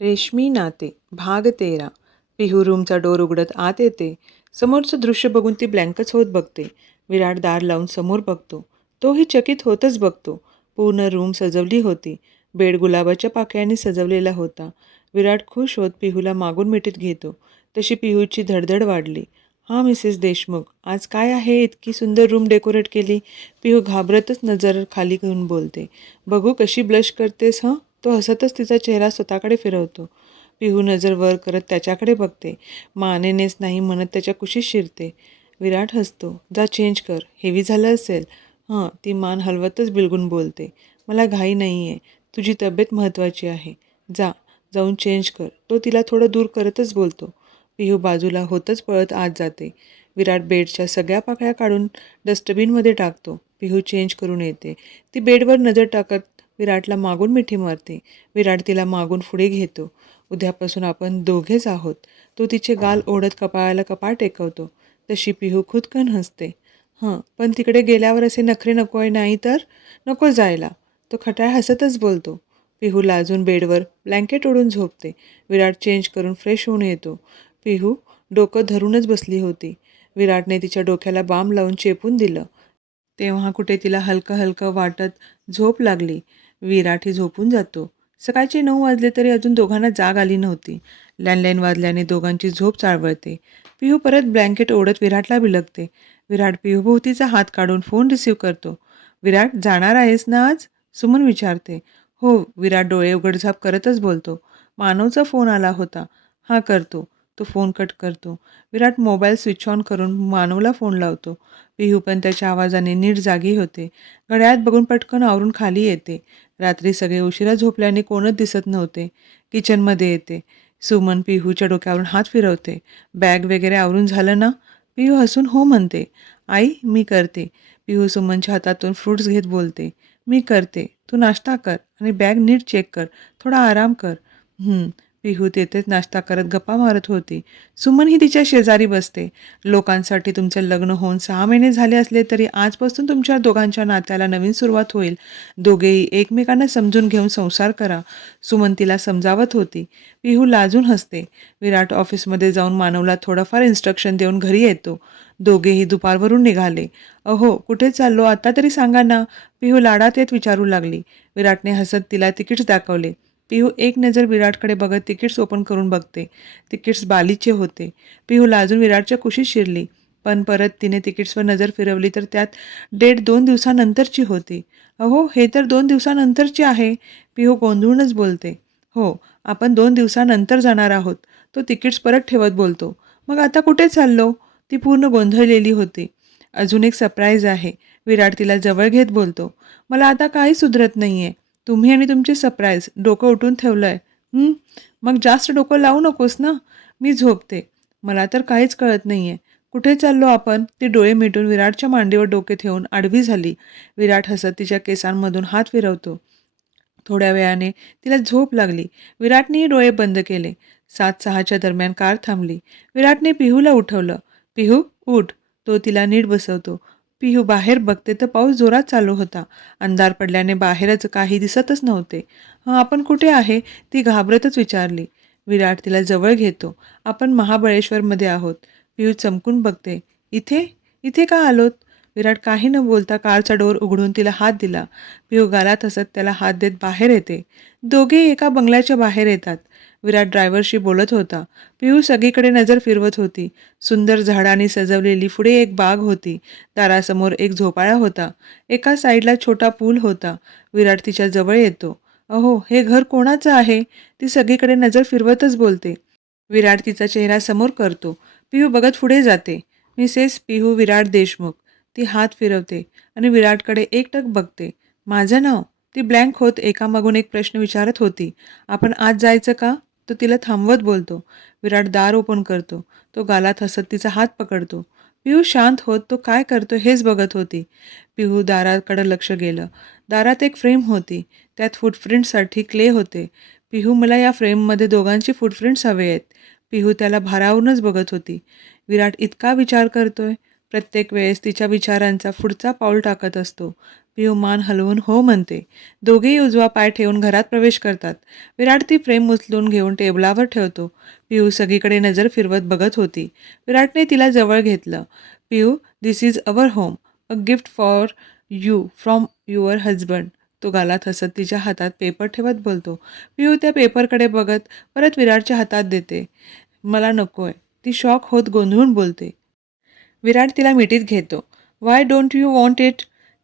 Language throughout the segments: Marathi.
रेशमी नाते भाग 13. पिहू रूमचा डोर उघडत आत येते. समोरचं दृश्य बघून ती ब्लँकच होत बघते. विराट दार लावून समोर बघतो. तोही चकित होतच बघतो. पूर्ण रूम सजवली होती. बेड गुलाबाच्या पाकळ्यांनी सजवलेला होता. विराट खुश होत पिहूला मागून मिठीत घेतो. तशी पिहूची धडधड वाढली. हां मिसेस देशमुख, आज काय आहे इतकी सुंदर रूम डेकोरेट केली? पिहू घाबरतच नजर खाली घेऊन बोलते. बघू कशी ब्लश करतेस हं. तो हसतच तिचा चेहरा स्वतःकडे फिरवतो. पिहू नजर वर करत त्याच्याकडे बघते. मानेनेच नाही म्हणत त्याच्या कुशीत शिरते. विराट हसतो. जा चेंज कर, हेवी झालं असेल. हां, ती मान हलवतच बिलगून बोलते. मला घाई नाही आहे. तुझी तब्येत महत्त्वाची आहे. जा, जाऊन चेंज कर. तो तिला थोडं दूर करतच बोलतो. पिहू बाजूला होतच पळत आत जाते. विराट बेडच्या सगळ्या पाकळ्या काढून डस्टबिनमध्ये टाकतो. पिहू चेंज करून येते. ती बेडवर नजर टाकत विराटला मागून मिठी मारते. विराट तिला मागून पुढे घेतो. उद्यापासून आपण दोघेच आहोत. तो तिचे गाल ओढत कपाळाला कपाळ टेकवतो. तशी पिहू खुदकन हसते. पण तिकडे गेल्यावर असे नखरे नको आहे नाही तर? नको जायला. तो खट्याळ हसतच बोलतो. पिहू लाजून बेडवर ब्लँकेट ओढून झोपते. विराट चेंज करून फ्रेश होऊन येतो. पिहू डोकं धरूनच बसली होती. विराटने तिच्या डोक्याला बाम लावून चेपून दिलं. तेव्हा कुठे तिला हलकं हलकं वाटत झोप लागली. विराटही झोपून जातो. सकाळचे 9 वाजले तरी अजून दोघांना जाग आली नव्हती. लँडलाईन वाजल्याने दोघांची झोप चाळवळते. पिहू परत ब्लँकेट ओढत विराटला बिलगते. विराट पिहूभोवतीचा हात काढून फोन रिसीव्ह करतो. विराट, जाणार आहेस ना आज? सुमन विचारते. हो, विराट डोळे उघडझाप करतच बोलतो. मानवचा फोन आला होता. हां करतो. तो फोन कट करतो. विराट मोबाईल स्विच ऑन करून मानवला फोन लावतो. पिहू पण त्याच्या आवाजाने नीट जागी होते. घड्याळात बघून पटकन आवरून खाली येते. रात्री सगळे उशिरा झोपल्याने कोणच दिसत नव्हते. किचनमध्ये येते. सुमन पिहूच्या डोक्यावरून हात फिरवते. बॅग वगैरे आवरून झालं ना? पिहू हसून हो म्हणते. आई, मी करते. पिहू सुमनच्या हातातून फ्रुट्स घेत बोलते. मी करते. तू नाश्ता कर आणि बॅग नीट चेक कर. थोडा आराम कर. पिहू तेथेच नाश्ता करत गप्पा मारत होती. सुमन ही तिच्या शेजारी बसते. लोकांसाठी तुमचं लग्न होऊन 6 महिने झाले असले तरी आजपासून तुमच्या दोघांच्या नात्याला नवीन सुरुवात होईल. दोघेही एकमेकांना समजून घेऊन संसार करा. सुमन तिला समजावत होती. पिहू लाजून हसते. विराट ऑफिसमध्ये जाऊन मानवला थोडंफार इन्स्ट्रक्शन देऊन घरी येतो. दोघेही दुपारवरून निघाले. अहो, कुठे चाललो आता तरी सांगा ना? पिहू लाडात येत विचारू लागली. विराटने हसत तिला तिकीट्स दाखवले. पिहू एक नजर विराटकडे बघत तिकीट्स ओपन करून बघते. तिकीट्स बालीचे होते. पिहू लाजून विराटच्या कुशीत शिरली. पण परत तिने तिकीट्सवर नजर फिरवली तर त्यात डेट 2 दिवसानंतरची होती. अहो, हे तर 2 दिवसानंतरची आहे. पिहू गोंधळूनच बोलते. हो, आपण 2 दिवसानंतर जाणार आहोत. तो तिकीट्स परत ठेवत बोलतो. मग आता कुठे चाललो? ती पूर्ण गोंधळलेली होती. अजून एक सरप्राईज आहे. विराट तिला जवळ घेत बोलतो. मला आता काही सुधरत नाहीये. तुम्ही आणि तुमचे सरप्राईज डोकं उठून ठेवलंय. मग जास्त डोकं लावू नकोस ना. मी झोपते. मला तर काहीच कळत नाहीये. कुठे चाललो आपण? ती डोळे मिटून विराटच्या मांडीवर डोके ठेवून आडवी झाली. विराट हसत तिच्या केसांमधून हात फिरवतो. थोड्या वेळाने तिला झोप लागली. विराटनेही डोळे बंद केले. 7-6च्या दरम्यान कार थांबली. विराटने पिहूला उठवलं. पिहू, उठ. तो तिला नीट बसवतो. पिहू बाहेर बघते तर पाऊस जोरात चालू होता. अंधार पडल्याने बाहेरच काही दिसतच नव्हते. आपण कुठे आहे? ती घाबरतच विचारली. विराट तिला जवळ घेतो. आपण महाबळेश्वरमध्ये आहोत. पिहू चमकून बघते. इथे? इथे का आलोत? विराट काही न बोलता कारचा डोर उघडून तिला हात दिला. पिहू गालात हसत त्याला हात देत बाहेर येते. दोघेही एका बंगल्याच्या बाहेर येतात. विराट ड्रायव्हरशी बोलत होता. पिहू सगळीकडे नजर फिरवत होती. सुंदर झाडांनी सजवलेली पुढे एक बाग होती. दारासमोर एक झोपाळा होता. एका साईडला छोटा पूल होता. विराट तिच्या जवळ येतो. अहो, हे घर कोणाचं आहे? ती सगळीकडे नजर फिरवतच बोलते. विराट तिचा चेहरा समोर करतो. पिहू बघत पुढे जाते. मिसेस पिहू विराट देशमुख. ती हात फिरवते आणि विराटकडे एकटक बघते. माझं नाव? ती ब्लँक होत एकामागून एक प्रश्न विचारत होती. आपण आज जायचं का? तो तिला थांबवत बोलतो. विराट दार ओपन करतो. तो गालात हसत तिचा हात पकडतो. पिहू शांत होत तो काय करतो हेच बघत होती. पिहू दाराकडे लक्ष गेलं. दारात एक फ्रेम होती. त्यात फूटप्रिंटसाठी क्ले होते. पिहू, मला या फ्रेममध्ये दोघांची फूटप्रिंट्स हवे आहेत. पिहू त्याला भारावूनच बघत होती. विराट इतका विचार करतोय? प्रत्येक वेळेस तिच्या विचारांचा पुढचा पाऊल टाकत असतो. पिहू मान हलवून हो म्हणते. दोघेही उजवा पाय ठेवून घरात प्रवेश करतात. विराट ती फ्रेम उचलून घेऊन टेबलावर ठेवतो. पिहू सगळीकडे नजर फिरवत बघत होती. विराटने तिला जवळ घेतलं. Pihu, this is our home, a gift for you from your husband. तो गालात हसत तिच्या हातात पेपर ठेवत बोलतो. पिहू त्या पेपरकडे बघत परत विराटच्या हातात देते. मला नकोय, ती शॉक होत गोंधळून बोलते. विराट तिला मिठीत घेतो. Why don't you want it?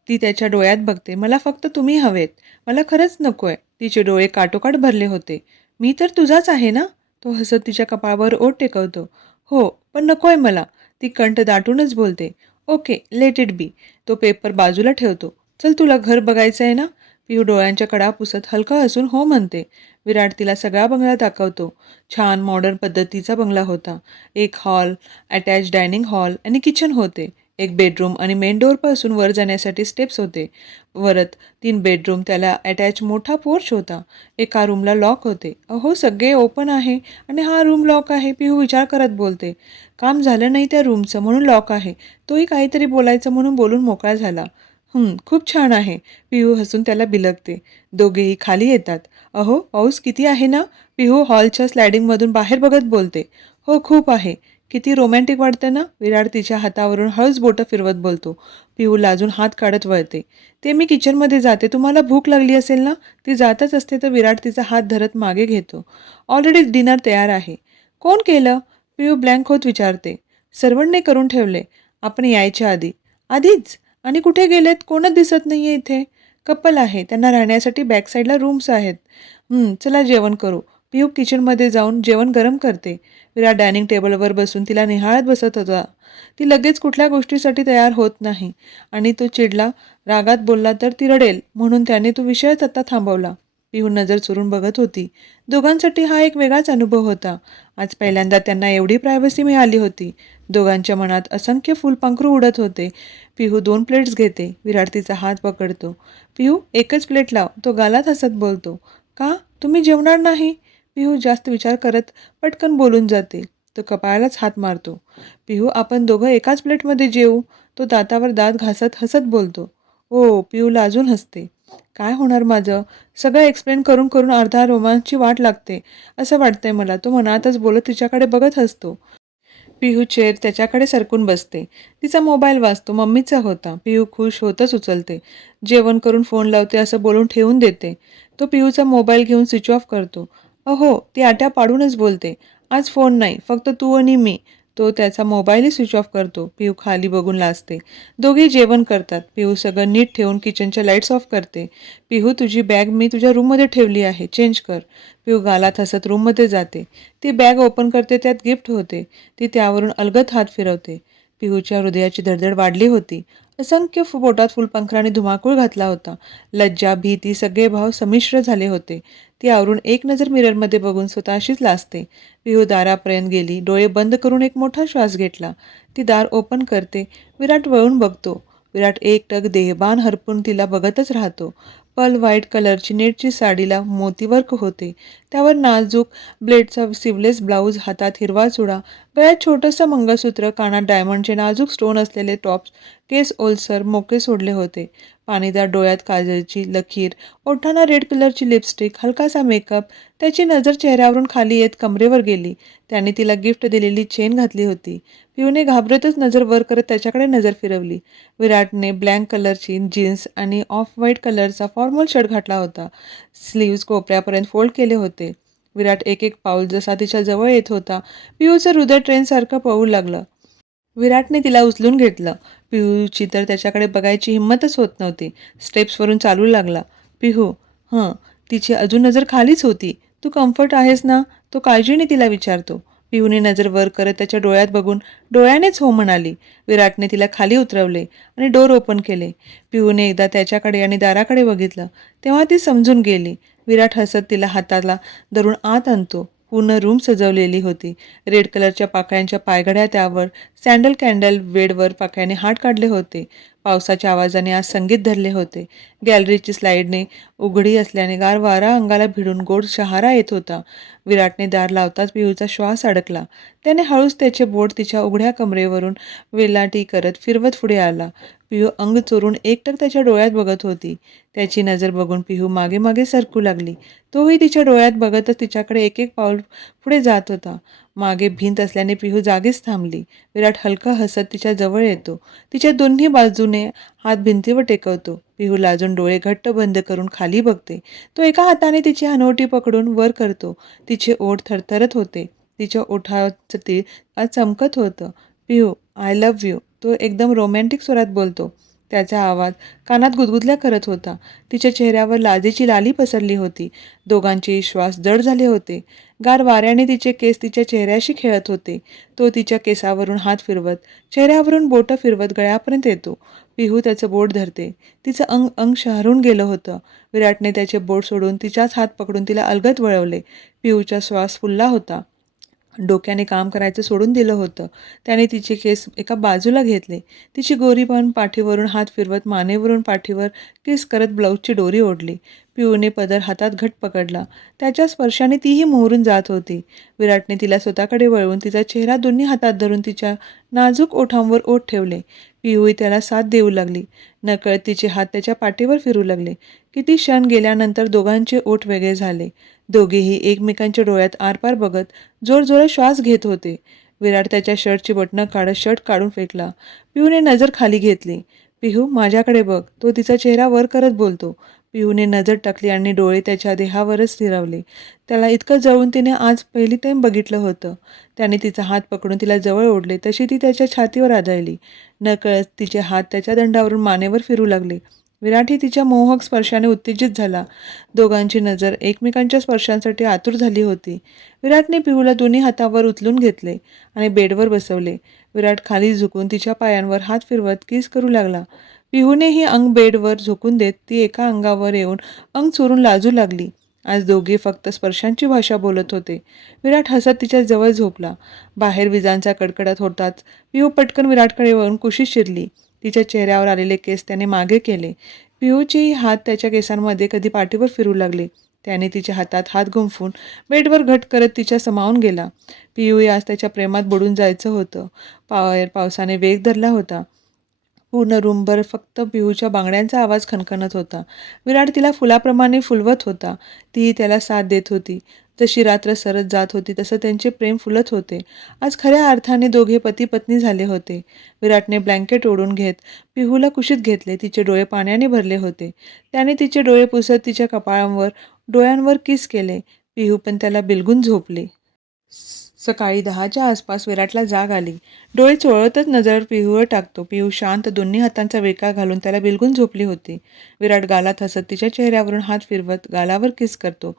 ती त्याच्या डोळ्यात बघते. मला फक्त तुम्ही हवेत. मला खरंच नकोय. तिचे डोळे काठोकाठ भरले होते. मी तर तुझाच आहे ना? तो हसत तिच्या कपाळावर ओठ टेकवतो. हो, पण नकोय मला. ती कंठ दाटूनच बोलते. Okay, let it be. तो पेपर बाजूला ठेवतो. चल, तुला घर बघायचं आहे ना? पिहू डोळ्यांच्या कडा पुसत हलका हसून हो म्हणते. विराट तिला सगळा बंगला दाखवतो. छान मॉडर्न पद्धतीचा बंगला होता. एक हॉल, अटॅच डायनिंग हॉल आणि किचन होते. एक बेडरूम आणि मेन डोअरपासून वर जाण्यासाठी स्टेप्स होते. वरत 3 बेडरूम, त्याला अटॅच मोठा पोर्च होता. एका रूमला लॉक होते. अहो, सगळे ओपन आहे आणि हा रूम लॉक आहे. पिहू विचार करत बोलते. काम झालं नाही त्या रूमचं म्हणून लॉक आहे. तोही काहीतरी बोलायचं म्हणून बोलून मोकळा झाला. खूप छान आहे. पिहू हसून त्याला बिलगते. दोघेही खाली येतात. अहो, पाऊस किती आहे ना? पिहू हॉलच्या स्लायडिंगमधून बाहेर बघत बोलते. हो, खूप आहे. किती रोमॅन्टिक वाटतं ना? विराट तिच्या हातावरून हळूच बोटं फिरवत बोलतो. पिहू लाजून हात काढत वळते. ते मी किचनमध्ये जाते. तुम्हाला भूक लागली असेल ना? ती जातच असते तर विराट तिचा हात धरत मागे घेतो. ऑलरेडी डिनर तयार आहे. कोण केलं? पिहू ब्लँक होत विचारते. सर्वंटने करून ठेवले. आपण यायच्या आधी. आधीच? आणि कुठे गेलेत? कोणच दिसत नाहीये इथे. कपल आहे. त्यांना राहण्यासाठी बॅक साईडला रूम्स आहेत. चला जेवण करू. पिहू किचनमध्ये जाऊन जेवण गरम करते. विराट डायनिंग टेबलवर बसून तिला निहाळत बसत होता. ती लगेच कुठल्या गोष्टीसाठी तयार होत नाही आणि तो चिडला, रागात बोलला तर ती रडेल म्हणून त्याने तो विषयच आता थांबवला. पिहू नजर चोरून बघत होती. दोघांसाठी हा एक वेगळाच अनुभव होता. आज पहिल्यांदा त्यांना एवढी प्रायव्हसी मिळाली होती. दोघांच्या मनात असंख्य फुलपाखरू उडत होते. पिहू 2 प्लेट्स घेते. विराट तिचा हात पकडतो. पिहू, एकच प्लेट लाव. तो गालात हसत बोलतो. का? तुम्ही जेवणार नाही? पिहू जास्त विचार करत पटकन बोलून जाते. तो कपाळालाच हात मारतो. पिहू, आपण दोघं एकाच प्लेटमध्ये जेवू. तो दातावर दात घासत हसत बोलतो. ओ, पिहू लाजून हसते. काय होणार माझं? सगळं एक्सप्लेन करून करून अर्धा रोमांसची वाट लागते असं वाटतंय मला. तो मनातच बोलत तिच्याकडे बघत हसतो. पिहू चेअर त्याच्याकडे सरकून बसते. तिचा मोबाईल वाजतो. मम्मीचा होता. पिहू खुश होतच उचलते. जेवण करून फोन लावते असं बोलून ठेवून देते. तो पिहूचा मोबाईल घेऊन स्विच ऑफ करतो. अहो, ती आट्या पाडूनच बोलते. आज फोन नाही, फक्त तू आणि मी. तो त्याचा मोबाईलही स्विच ऑफ करतो. पिहू खाली बघून लाजते. दोघे जेवण करतात. पिहू सगळं नीट ठेवून किचनच्या लाईट्स ऑफ करते. पिहू, तुझी बॅग मी तुझ्या रूममध्ये ठेवली आहे, चेंज कर. पिहू गालात हसत रूममध्ये जाते. ती बॅग ओपन करते. त्यात गिफ्ट होते. ती त्यावरून अलगद हात फिरवते. पिहूच्या हृदयाची धडधड वाढली होती. असंख्य पोटात फुलपाखरांनी धुमाकूळ घातला होता. लज्जा, भीती, सगळे भाव संमिश्र झाले होते. ती आवरून एक नजर मिररमध्ये बघून स्वतःशीच लाजते. पिहू दारापर्यंत गेली. डोळे बंद करून एक मोठा श्वास घेतला. ती दार ओपन करते. विराट वळून बघतो. विराट एकटक देहभान हरपून तिला बघतच राहतो. पर्ल व्हाईट कलरची नेटची साडीला मोतीवर्क होते. त्यावर नाजूक ब्लेडचा सिवलेस ब्लाऊज, हातात हिरवा चुडा, गळ्यात छोटंसं मंगळसूत्र, कानात डायमंडचे नाजूक स्टोन असलेले टॉप्स, केस ओलसर मोकळे सोडले होते. पाणीदार डोळ्यात काजळची लकीर, ओठांना रेड कलरची लिपस्टिक, हलकासा मेकअप. त्याची नजर चेहऱ्यावरून खाली येत कमरेवर गेली. त्याने तिला गिफ्ट दिलेली चेन घातली होती. पिऊने घाबरतच नजर वर करत त्याच्याकडे नजर फिरवली. विराटने ब्लॅक कलरची जीन्स आणि ऑफ व्हाईट कलरचा फॉर्मल शर्ट घातला होता. स्लीव्ज कोपऱ्यापर्यंत फोल्ड केले होते. विराट एक एक पाऊल जसा तिच्या जवळ येत होता, पिऊचं हृदय ट्रेनसारखं पळू लागलं. विराटने तिला उचलून घेतलं. पिहूची तर त्याच्याकडे बघायची हिंमतच होत नव्हती. स्टेप्सवरून चालू लागला. पिहू, तिची अजून नजर खालीच होती. तू कम्फर्ट आहेस ना? तो काळजीने तिला विचारतो. पिहूने नजर वर करत त्याच्या डोळ्यात बघून डोळ्यानेच हो म्हणाली. विराटने तिला खाली उतरवले आणि डोर ओपन केले. पिहूने एकदा त्याच्याकडे आणि दाराकडे बघितलं. तेव्हा ती समजून गेली. विराट हसत तिला हाताला धरून आत आणतो. पूर्ण रूम सजवलेली होती. रेड कलरच्या पाकळ्यांच्या पायघड्या, त्यावर सँडल कॅन्डल बेडवर पाकळ्याने हात काढले होते. पावसाच्या आवाजाने आज संगीत धरले होते. गॅलरीची स्लाईडने उघडी असल्याने गार वारा अंगाला भिडून गोड शहारा येत होता. विराटने दार लावताच पिहूचा श्वास अडकला. त्याने हळूच त्याचे बोट तिच्या उघड्या कमरेवरून वेलांटी करत फिरवत पुढे आला. पिहू अंग चोरून एकटक त्याच्या डोळ्यात बघत होती. त्याची नजर बघून पिहू मागे मागे सरकू लागली. तोही तिच्या डोळ्यात बघतच तिच्याकडे एक एक पाऊल पुढे जात होता. मागे भिंत असल्याने पिहू जागीच थांबली. विराट हलका हसत तिच्या जवळ येतो. तिच्या दोन्ही बाजूने हात भिंतीवर टेकवतो. पिहू लाजून डोळे घट्ट बंद करून खाली बघते. तो एका हाताने तिची हनवटी पकडून वर करतो. तिचे ओठ थरथरत होते. तिच्या ओठाचं तीळ आज चमकत होतं. पिहू, आय लव्ह यू, तो एकदम रोमॅन्टिक स्वरात बोलतो. त्याचा आवाज कानात गुदगुदल्या करत होता. तिच्या चेहऱ्यावर लाजेची लाली पसरली होती. दोघांचेही श्वास जड झाले होते. गार वाऱ्याने तिचे केस तिच्या चेहऱ्याशी खेळत होते. तो तिच्या केसावरून हात फिरवत, चेहऱ्यावरून बोटं फिरवत गळ्यापर्यंत येतो. पिहू त्याचं बोट धरते. तिचं अंग अंग शहरून गेलं होतं. विराटने त्याचे बोट सोडून तिचाच हात पकडून तिला अलगद वळवले. पिहूचा श्वास फुलला होता. डोक्याने काम करायचं सोडून दिलं होतं. त्याने तिचे केस एका बाजूला घेतले. तिची गोरीपान पाठीवरून हात फिरवत मानेवरून पाठीवर किस करत ब्लाऊजची दोरी ओढली. पिऊने पदर हातात घट्ट पकडला. त्याच्या स्पर्शाने तीही मोहरून जात होती. विराटने तिला स्वतःकडे वळवून तिचा चेहरा दोन्ही हातात धरून तिच्या नाजूक ओठांवर ओठ ठेवले. पिऊही त्याला साथ देऊ लागली. नकळत तिचे हात त्याच्या पाठीवर फिरू लागले. किती क्षण गेल्यानंतर दोघांचे ओठ वेगळे झाले. दोघेही एकमेकांच्या डोळ्यात आरपार बघत जोरजोरात श्वास घेत होते. विराट त्याच्या शर्टची बटणं काढत शर्ट काढून फेकला. पिहूने नजर खाली घेतली. पिहू, माझ्याकडे बघ, तो तिचा चेहरा वर करत बोलतो. पिहूने नजर टाकली आणि डोळे त्याच्या देहावरच स्थिरावले. त्याला इतकं जवळून तिने आज पहिली टाईम बघितलं होतं. त्याने तिचा हात पकडून तिला जवळ ओढले तशी ती त्याच्या छातीवर आदळली. नकळत तिचे हात त्याच्या दंडावरून मानेवर फिरू लागले. विराटही तिच्या मोहक स्पर्शाने उत्तेजित झाला. दोघांची नजर एकमेकांच्या स्पर्शांसाठी आतुर झाली होती. विराटने पिहूला दोन्ही हातावर उचलून घेतले आणि बेडवर बसवले. विराट खाली झुकून तिच्या पायांवर हात फिरवत किस करू लागला. पिहूनेही अंग बेडवर झोकून देत ती एका अंगावर येऊन अंग चोरून लाजू लागली. आज दोघे फक्त स्पर्शांची भाषा बोलत होते. विराट हसत तिच्या जवळ झोपला. बाहेर विजांचा कडकडाट होताच पिहू पटकन विराटकडे वळून कुशीत शिरली. तिच्या चेहऱ्यावर आलेले केस त्याने मागे केले. पिहूचेही हात त्याच्या केसांमध्ये कधी पाठीवर फिरू लागले. त्याने तिच्या हातात हात गुंफून बेडवर घट करत तिच्या समावून गेला. पिहूही आज त्याच्या प्रेमात बुडून जायचं होतं. पावसाने वेग धरला होता. पूर्ण रूमभर फक्त पिहूच्या बांगड्यांचा आवाज खणखणत होता. विराट तिला फुलाप्रमाणे फुलवत होता. तीही त्याला साथ देत होती. जशी रात्र सरत जात होती तसं त्यांचे प्रेम फुलत होते. आज खऱ्या अर्थाने दोघे पती पत्नी झाले होते. विराटने ब्लँकेट ओढून घेत पिहूला कुशीत घेतले. तिचे डोळे पाण्याने भरले होते. त्याने तिचे डोळे पुसत तिच्या कपाळांवर डोळ्यांवर किस केले. पिहू पण त्याला बिलगून झोपली. सकाळी 10च्या आसपास विराटला जाग आली. डोळे चोळतच नजर पिहूवर टाकतो. पिहू शांत दोन्ही हातांचा विळखा घालून त्याला बिलगून झोपली होती. विराट गालात हसत तिच्या चेहऱ्यावरून हात फिरवत गालावर किस करतो.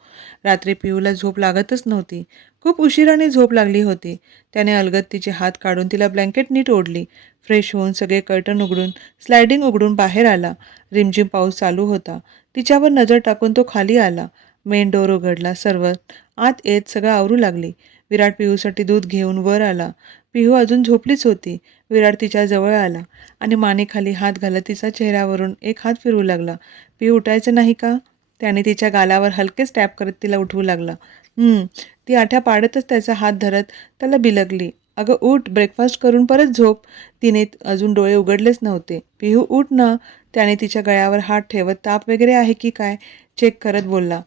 रात्री पिहूला झोप लागतच नव्हती. खूप उशिराने झोप लागली होती. त्याने अलगद तिचे हात काढून तिला ब्लँकेट नीट ओढली. फ्रेश होऊन सगळे कर्टन उघडून स्लायडिंग उघडून बाहेर आला. रिमझिम पाऊस चालू होता. तिच्यावर नजर टाकून तो खाली आला. मेन डोअर उघडला. सर्व आत येत सगळं आवरू लागली. विराट पिहूसाठी दूध घेऊन वर आला. पिहू अजून झोपलीच होती. विराट तिच्या जवळ आला आणि मानेखाली हात घालत तिचा चेहऱ्यावरून एक हात फिरवू लागला. पिहू, उठायचं नाही का? त्याने तिच्या गालावर हलकेच टॅप करत तिला उठवू लागला. ती आठ्या पाडतच त्याचा हात धरत त्याला बिलगली. अगं उठ, ब्रेकफास्ट करून परत झोप. तिने अजून डोळे उघडलेच नव्हते. पिहू, उठ ना. त्याने तिच्या गळ्यावर हात ठेवत ताप वगैरे आहे की काय चेक करत बोलला.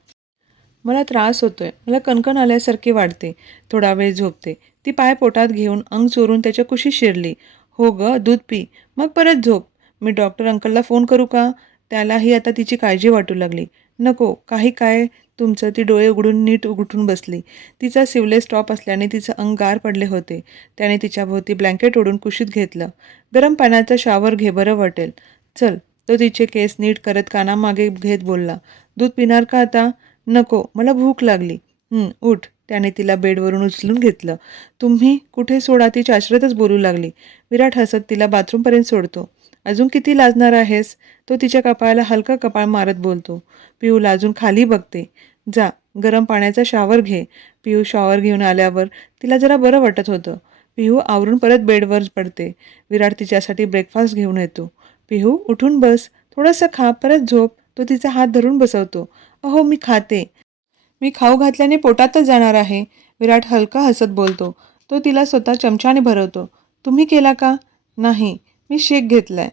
मला त्रास होतोय. मला कणकण आल्यासारखी वाटते. थोडा वेळ झोपते. ती पाय पोटात घेऊन अंग चोरून त्याच्या कुशीत शिरली. हो ग, दूध पी, मग परत झोप. मी डॉक्टर अंकलला फोन करू का? त्यालाही आता तिची काळजी वाटू लागली. नको, काही काय तुमचं. ती डोळे उघडून नीट उघडून बसली. तिचा सिवलेस टॉप असल्याने तिचं अंग गार पडले होते. त्याने तिच्याभोवती ब्लँकेट ओढून कुशीत घेतलं. गरम पाण्याचा शॉवर घे, बरं वाटेल. चल. तो तिचे केस नीट करत कानामागे घेत बोलला. दूध पिणार का आता? नको, मला भूक लागली. उठ. त्याने तिला बेडवरून उचलून घेतलं. तुम्ही कुठे सोडा, ती चाचरतच बोलू लागली. विराट हसत तिला बाथरूमपर्यंत सोडतो. अजून किती लाजणार आहेस? तो तिच्या कपाळाला हलका कपाळ मारत बोलतो. पिहू लाजून खाली बघते. जा, गरम पाण्याचा शॉवर घे. पिहू शॉवर घेऊन आल्यावर तिला जरा बरं वाटत होतं. पिहू आवरून परत बेडवर पडते. विराट तिच्यासाठी ब्रेकफास्ट घेऊन येतो. पिहू उठून बस, थोडंसं खा, परत झोप. तो तिचा हात धरून बसवतो. अहो मी खाते. मी खाऊ घातल्याने पोटातच जाणार आहे. विराट हलका हसत बोलतो. तो तिला स्वतः चमच्याने भरवतो. तुम्ही केला का? नाही, मी शेक घेतलाय.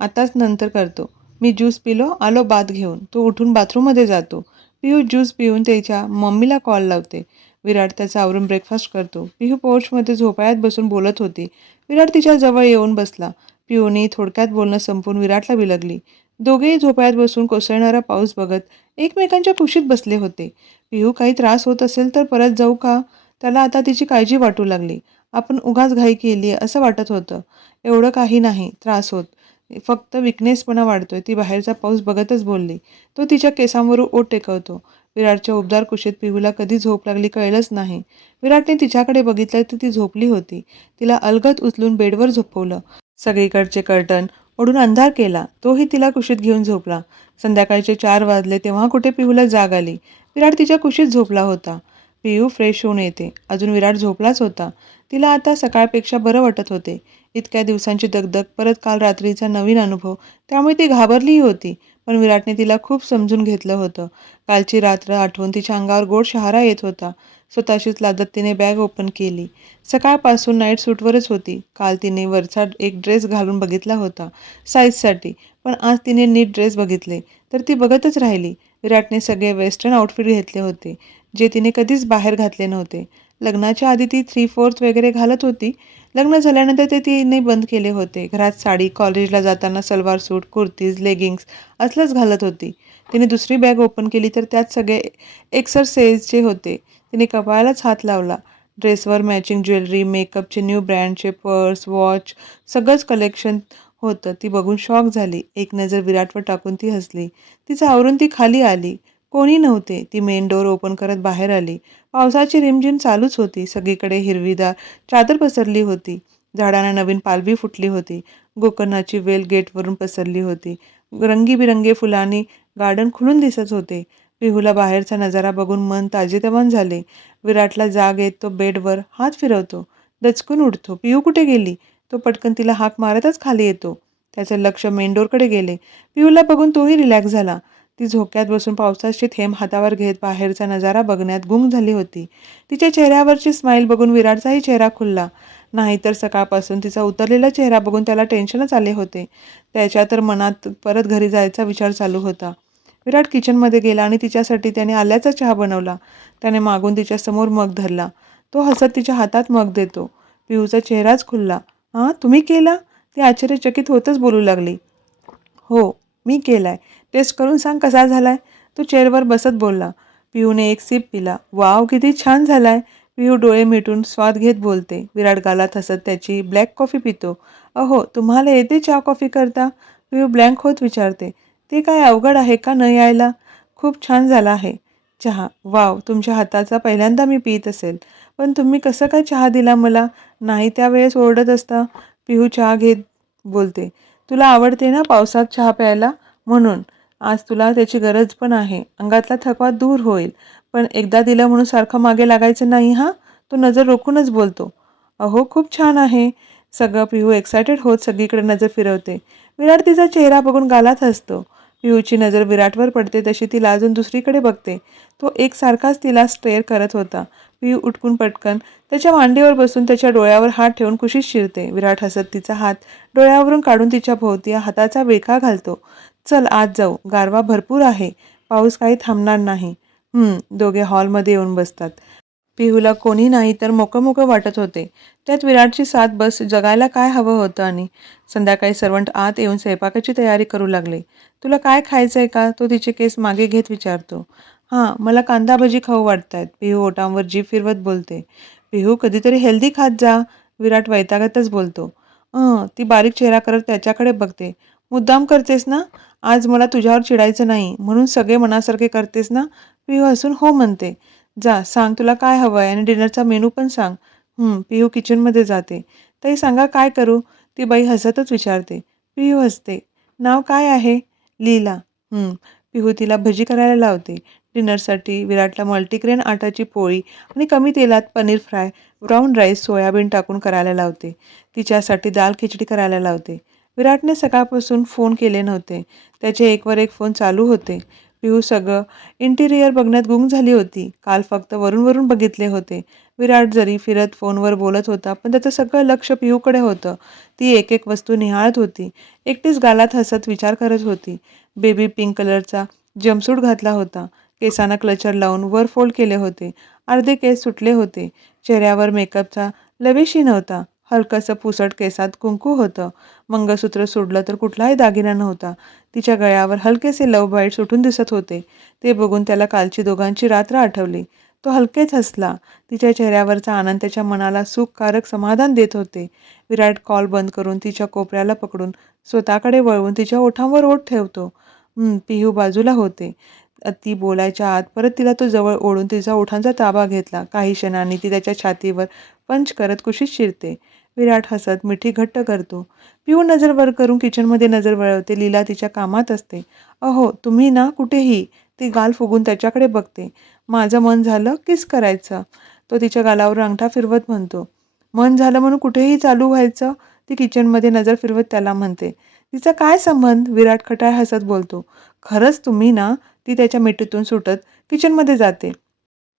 आताच नंतर करतो. मी ज्यूस पिलो, आलो बाथ घेऊन. तो उठून बाथरूममध्ये जातो. पिहू ज्यूस पिऊन त्याच्या मम्मीला कॉल लावते. विराट त्याचा आवरून ब्रेकफास्ट करतो. पिहू पोर्चमध्ये झोपाळ्यात बसून बोलत होती. विराट तिच्या जवळ येऊन बसला. पिहूने थोडक्यात बोलणं संपून विराटला बिलगली. दोघेही झोपाळ्यात बसून कोसळणारा पाऊस बघत एकमेकांच्या कुशीत बसले होते. पिहू काही त्रास होत असेल तर परत जाऊ का? त्याला आता तिची काळजी वाटू लागली. आपण उगाच घाई केली असं वाटत होतं. एवढं काही नाही त्रास होत. फक्त विकनेसपणा वाढतोय, ती बाहेरचा पाऊस बघतच बोलली. तो तिच्या केसांवर ओठ टेकवतो. विराटच्या उबदार कुशीत पिहूला कधी झोप लागली कळलंच नाही. विराटने तिच्याकडे बघितलं तर ती झोपली होती. तिला अलगद उचलून बेडवर झोपवलं. सगळीकडचे कर्टन ओढून अंधार केला. तोही तिला कुशीत घेऊन झोपला. संध्याकाळचे 4 वाजले तेव्हा कुठे पिहूला जाग आली. विराट तिच्या कुशीत झोपला होता. पिहू फ्रेश होऊन येते. अजून विराट झोपलाच होता. तिला आता सकाळपेक्षा बरं वाटत होते. इतक्या दिवसांची दगदग, परत काल रात्रीचा नवीन अनुभव, त्यामुळे ती घाबरलीही होती. पण विराटने तिला खूप समजून घेतलं होतं. कालची रात्र आठवून तिच्या अंगावर गोड शहारा येत होता. स्वतःशीच लाजत तिने बॅग ओपन केली. सकाळपासून नाईट सूटवरच होती. काल तिने वरचा एक ड्रेस घालून बघितला होता साईजसाठी, पण आज तिने नीट ड्रेस बघितले तर ती बघतच राहिली. विराटने सगळे वेस्टर्न आउटफिट घेतले होते, जे तिने कधीच बाहेर घातले नव्हते. लग्नाच्या आधी ती 3/4 वगैरे घालत होती. लग्न झाल्यानंतर ते तिने बंद केले होते. घरात साडी, कॉलेजला जाताना सलवार सूट, कुर्तीज, लेगिंग्स असलंच घालत होती. तिने दुसरी बॅग ओपन केली तर त्यात सगळे एक्सरसाइजचे होते. तिने कपाळालाच हात लावला. ड्रेसवर मॅचिंग ज्वेलरी, मेकअपचे न्यू ब्रँडचे पर्स, वॉच सगळंच कलेक्शन होतं. ती बघून शॉक झाली. एक नजर विराटवर टाकून ती हसली. तिचं आवरून ती खाली आली. कोणी नव्हते. ती मेन डोअर ओपन करत बाहेर आली. पावसाची रिमझिम चालूच होती. सगळीकडे हिरवीदार चादर पसरली होती. झाडांना नवीन पालवी फुटली होती. गोकर्णाची वेल गेटवरून पसरली होती. रंगीबिरंगी फुलांनी गार्डन खुलून दिसत होते. पिहूला बाहेरचा नजारा बघून मन ताजेतवान झाले. विराटला जाग येत तो बेडवर हात फिरवतो. दचकून उठतो. पिहू कुठे गेली? तो पटकन तिला हाक मारतच खाली येतो. त्याचं लक्ष मेन डोअरकडे गेले. पिहूला बघून तोही रिलॅक्स झाला. ती झोक्यात बसून पावसाचे थेंब हातावर घेत बाहेरचा नजारा बघण्यात गुंग झाली होती. तिच्या चेहऱ्यावरची स्माईल बघून विराटचाही चेहरा खुलला. नाहीतर सकाळपासून तिचा उतरलेला चेहरा बघून त्याला टेन्शनच आले होते. त्याच्या तर मनात परत घरी जायचा विचार चालू होता. विराट किचनमध्ये गेला आणि तिच्यासाठी त्याने आल्याचा चहा बनवला. त्याने मागून तिच्यासमोर मग धरला. तो हसत तिच्या हातात मग देतो. पिहूचा चेहराच खुलला. हां, तुम्ही केला? ती आश्चर्यचकित होतच बोलू लागली. हो, मी केलाय. टेस्ट करून सांग कसा झालाय? तो चेअरवर बसत बोलला. पिहूने एक सिप पिला. वाव, किती छान झालाय. पिहू डोळे मिटून स्वाद घेत बोलते. विराट गालात हसत त्याची ब्लॅक कॉफी पितो. अहो, तुम्हाला येते चहा कॉफी करता? पिहू ब्लँक होत विचारते. ते काय अवघड आहे का न यायला? खूप छान झाला आहे चहा. वाव, तुमच्या हाताचा पहिल्यांदा मी पित असेल. पण तुम्ही कसं काय चहा दिला मला? नाही त्यावेळेस ओरडत असता. पिहू चहा घेत बोलते. तुला आवडते ना पावसात चहा प्यायला, म्हणून. आज तुला त्याची गरज पण आहे. अंगातला थकवा दूर होईल. पण एकदा दिलं म्हणून सारखं मागे लागायचं नाही हां. तो नजर रोखूनच बोलतो. अहो, खूप छान आहे. सगळं पिहू एक्सायटेड होत सगळीकडे नजर फिरवते. विराट तिचा चेहरा बघून गालात हसतो. पिहूची नजर विराटवर पडते तशी ती लाजून दुसरीकडे बघते. तो एकसारखाच तिला स्टेअर करत होता. पिहू उठकून पटकन त्याच्या मांडीवर बसून त्याच्या डोळ्यावर हात ठेवून कुशीत शिरते. विराट हसत तिचा हात डोळ्यावरून काढून तिच्या भोवती हाताचा विळखा घालतो. चल आत जाऊ. गारवा भरपूर आहे. पाऊस काही थांबणार नाही. दोघे हॉलमध्ये येऊन बसतात. पिहूला कोणी नाही तर मोकळं वाटत होते. त्यात विराटची साथ बस जगायला काय हवं होतं आणि संध्याकाळी सर्वंट आत येऊन स्वयंपाकाची तयारी करू लागले. तुला काय खायचंय का? तो तिचे केस मागे घेत विचारतो. हां, मला कांदा भजी खाऊ वाटतायत. पिहू ओठांवर जीभ फिरवत बोलते. पिहू, कधीतरी हेल्दी खात जा. विराट वैतागतच बोलतो. ती बारीक चेहरा करत त्याच्याकडे बघते. मुद्दाम करतेस ना? आज मला तुझ्यावर चिडायचं नाही म्हणून सगळे मनासारखे करतेस ना? पिहू हसून हो म्हणते. जा, सांग तुला काय हवंय आणि डिनरचा मेनू पण सांग. पिहू किचनमध्ये जाते. ताई सांगा काय करू? ती बाई हसतच विचारते. पिहू हसते. नाव काय आहे? लीला. पिहू तिला भजी करायला लावते. डिनरसाठी विराटला मल्टीग्रेन आटाची पोळी आणि कमी तेलात paneer fry, brown rice, soybean टाकून करायला लावते. तिच्यासाठी दाल खिचडी करायला लावते. विराटने सकाळपासून फोन केले नव्हते. त्याचे एकवर एक फोन चालू होते. पिहू सगळं इंटिरियर बघण्यात गुंग झाली होती. काल फक्त वरून बघितले होते. विराट जरी फिरत फोनवर बोलत होता, पण त्याचं सगळं लक्ष पिहूकडे होतं. ती एक एक वस्तू निहाळत होती. एकटीच गालात हसत विचार करत होती. बेबी पिंक कलरचा जंपसूट घातला होता. केसांना क्लचर लावून वर फोल्ड केले होते. अर्धे केस सुटले होते. चेहऱ्यावर मेकअपचा लवेशी नव्हता. हलकंसं पुसट केसात कुंकू होतं. मंगळसूत्र सोडलं तर कुठलाही दागिना नव्हता. तिच्या गळ्यावर हलकेसे लव्ह बाईट्स उठून दिसत होते. ते बघून त्याला कालची दोघांची रात्र आठवली. तो हलकेच हसला. तिच्या चेहऱ्यावरचा आनंद त्याच्या मनाला सुखकारक समाधान देत होते. विराट कॉल बंद करून तिच्या कोपऱ्याला पकडून स्वतःकडे वळवून तिच्या ओठांवर ओठ ठेवतो. पिहू बाजूला होते. ती बोलायच्या आत परत तिला तो जवळ ओढून तिचा ओठांचा ताबा घेतला. काही क्षणांनी ती त्याच्या छातीवर पंच करत कुशीत शिरते. विराट हसत मिठी घट्ट करतो. पिहू नजर वर करून किचनमध्ये नजर वळवते. लीला तिच्या कामात असते. अहो तुम्ही ना कुठेही. ती गाल फुगून त्याच्याकडे बघते. माझं मन झालं किस करायचं. तो तिच्या गालावर अंगठा फिरवत म्हणतो. मन झालं म्हणून कुठेही चालू व्हायचं. ती किचनमध्ये नजर फिरवत त्याला म्हणते. तिचा काय संबंध. विराट खटाळ हसत बोलतो. खरंच तुम्ही ना. ती त्याच्या मिठीतून सुटत किचनमध्ये जाते.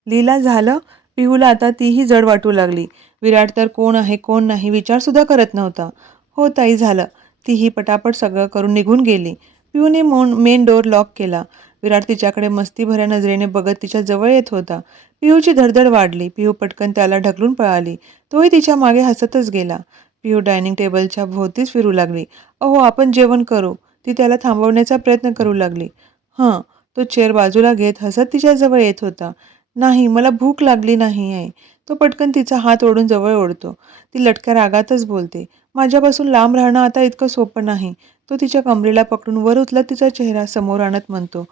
लीला झालं. पिहूला आता तीही जड वाटू लागली. विराट तर कोण आहे कोण नाही विचारसुद्धा करत नव्हता. हो ताई झालं. तीही पटापट सगळं करून निघून गेली. पिहूने मेन डोअर लॉक केला. विराट तिच्याकडे मस्तीभऱ्या नजरेने बघत तिच्या जवळ येत होता. पिहूची धडधड वाढली. पिहू पटकन त्याला ढकलून पळाली. तोही तिच्या मागे हसतच गेला. पिहू डायनिंग टेबलच्या भोवतीच फिरू लागली. अहो आपण जेवण करू. ती त्याला थांबवण्याचा प्रयत्न करू लागली. हं. तो चेअर बाजूला घेत हसत तिच्याजवळ येत होता. नाही मला भूक लागली नाही आहे. तो पटकन तिचा हात ओढून जवळ ओढतो. ती लटक्या रागातच बोलते. माझ्यापासून लांब राहणं आता इतकं सोपं नाही. तो तिच्या कमरेला पकडून वर उचलत तिचा चेहरा समोर आणत म्हणतो.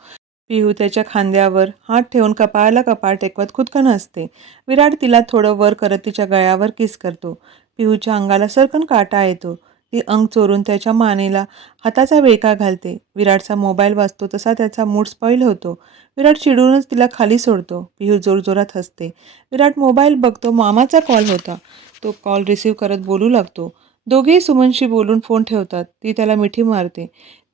पिहू त्याच्या खांद्यावर हात ठेवून कपाळाला कपाळ टेकवत खुदकन हसते. विराट तिला थोडं वर करत तिच्या गळ्यावर किस करतो. पिहूच्या अंगाला सरकन काटा येतो. ती अंग चोरून त्याच्या मानेला हाताचा विळखा घालते. विराटचा मोबाईल वाजतो तसा त्याचा मूड स्पॉईल होतो. विराट चिडूनच तिला खाली सोडतो. पिहू जोरजोरात हसते. विराट मोबाईल बघतो. मामाचा कॉल होता. तो कॉल रिसीव्ह करत बोलू लागतो. दोघेही सुमनशी बोलून फोन ठेवतात. ती त्याला मिठी मारते.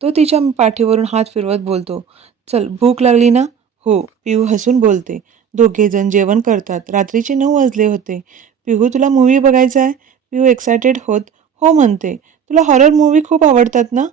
तो तिच्या पाठीवरून हात फिरवत बोलतो. चल भूक लागली ना. हो. पिहू हसून बोलते. दोघेजण जेवण करतात. रात्रीचे 9 वाजले होते. पिहू तुला मूव्ही बघायचा आहे. पिहू एक्सायटेड होत हो म्हणते. तुला हॉरर मूव्ही खूप आवडतात ना.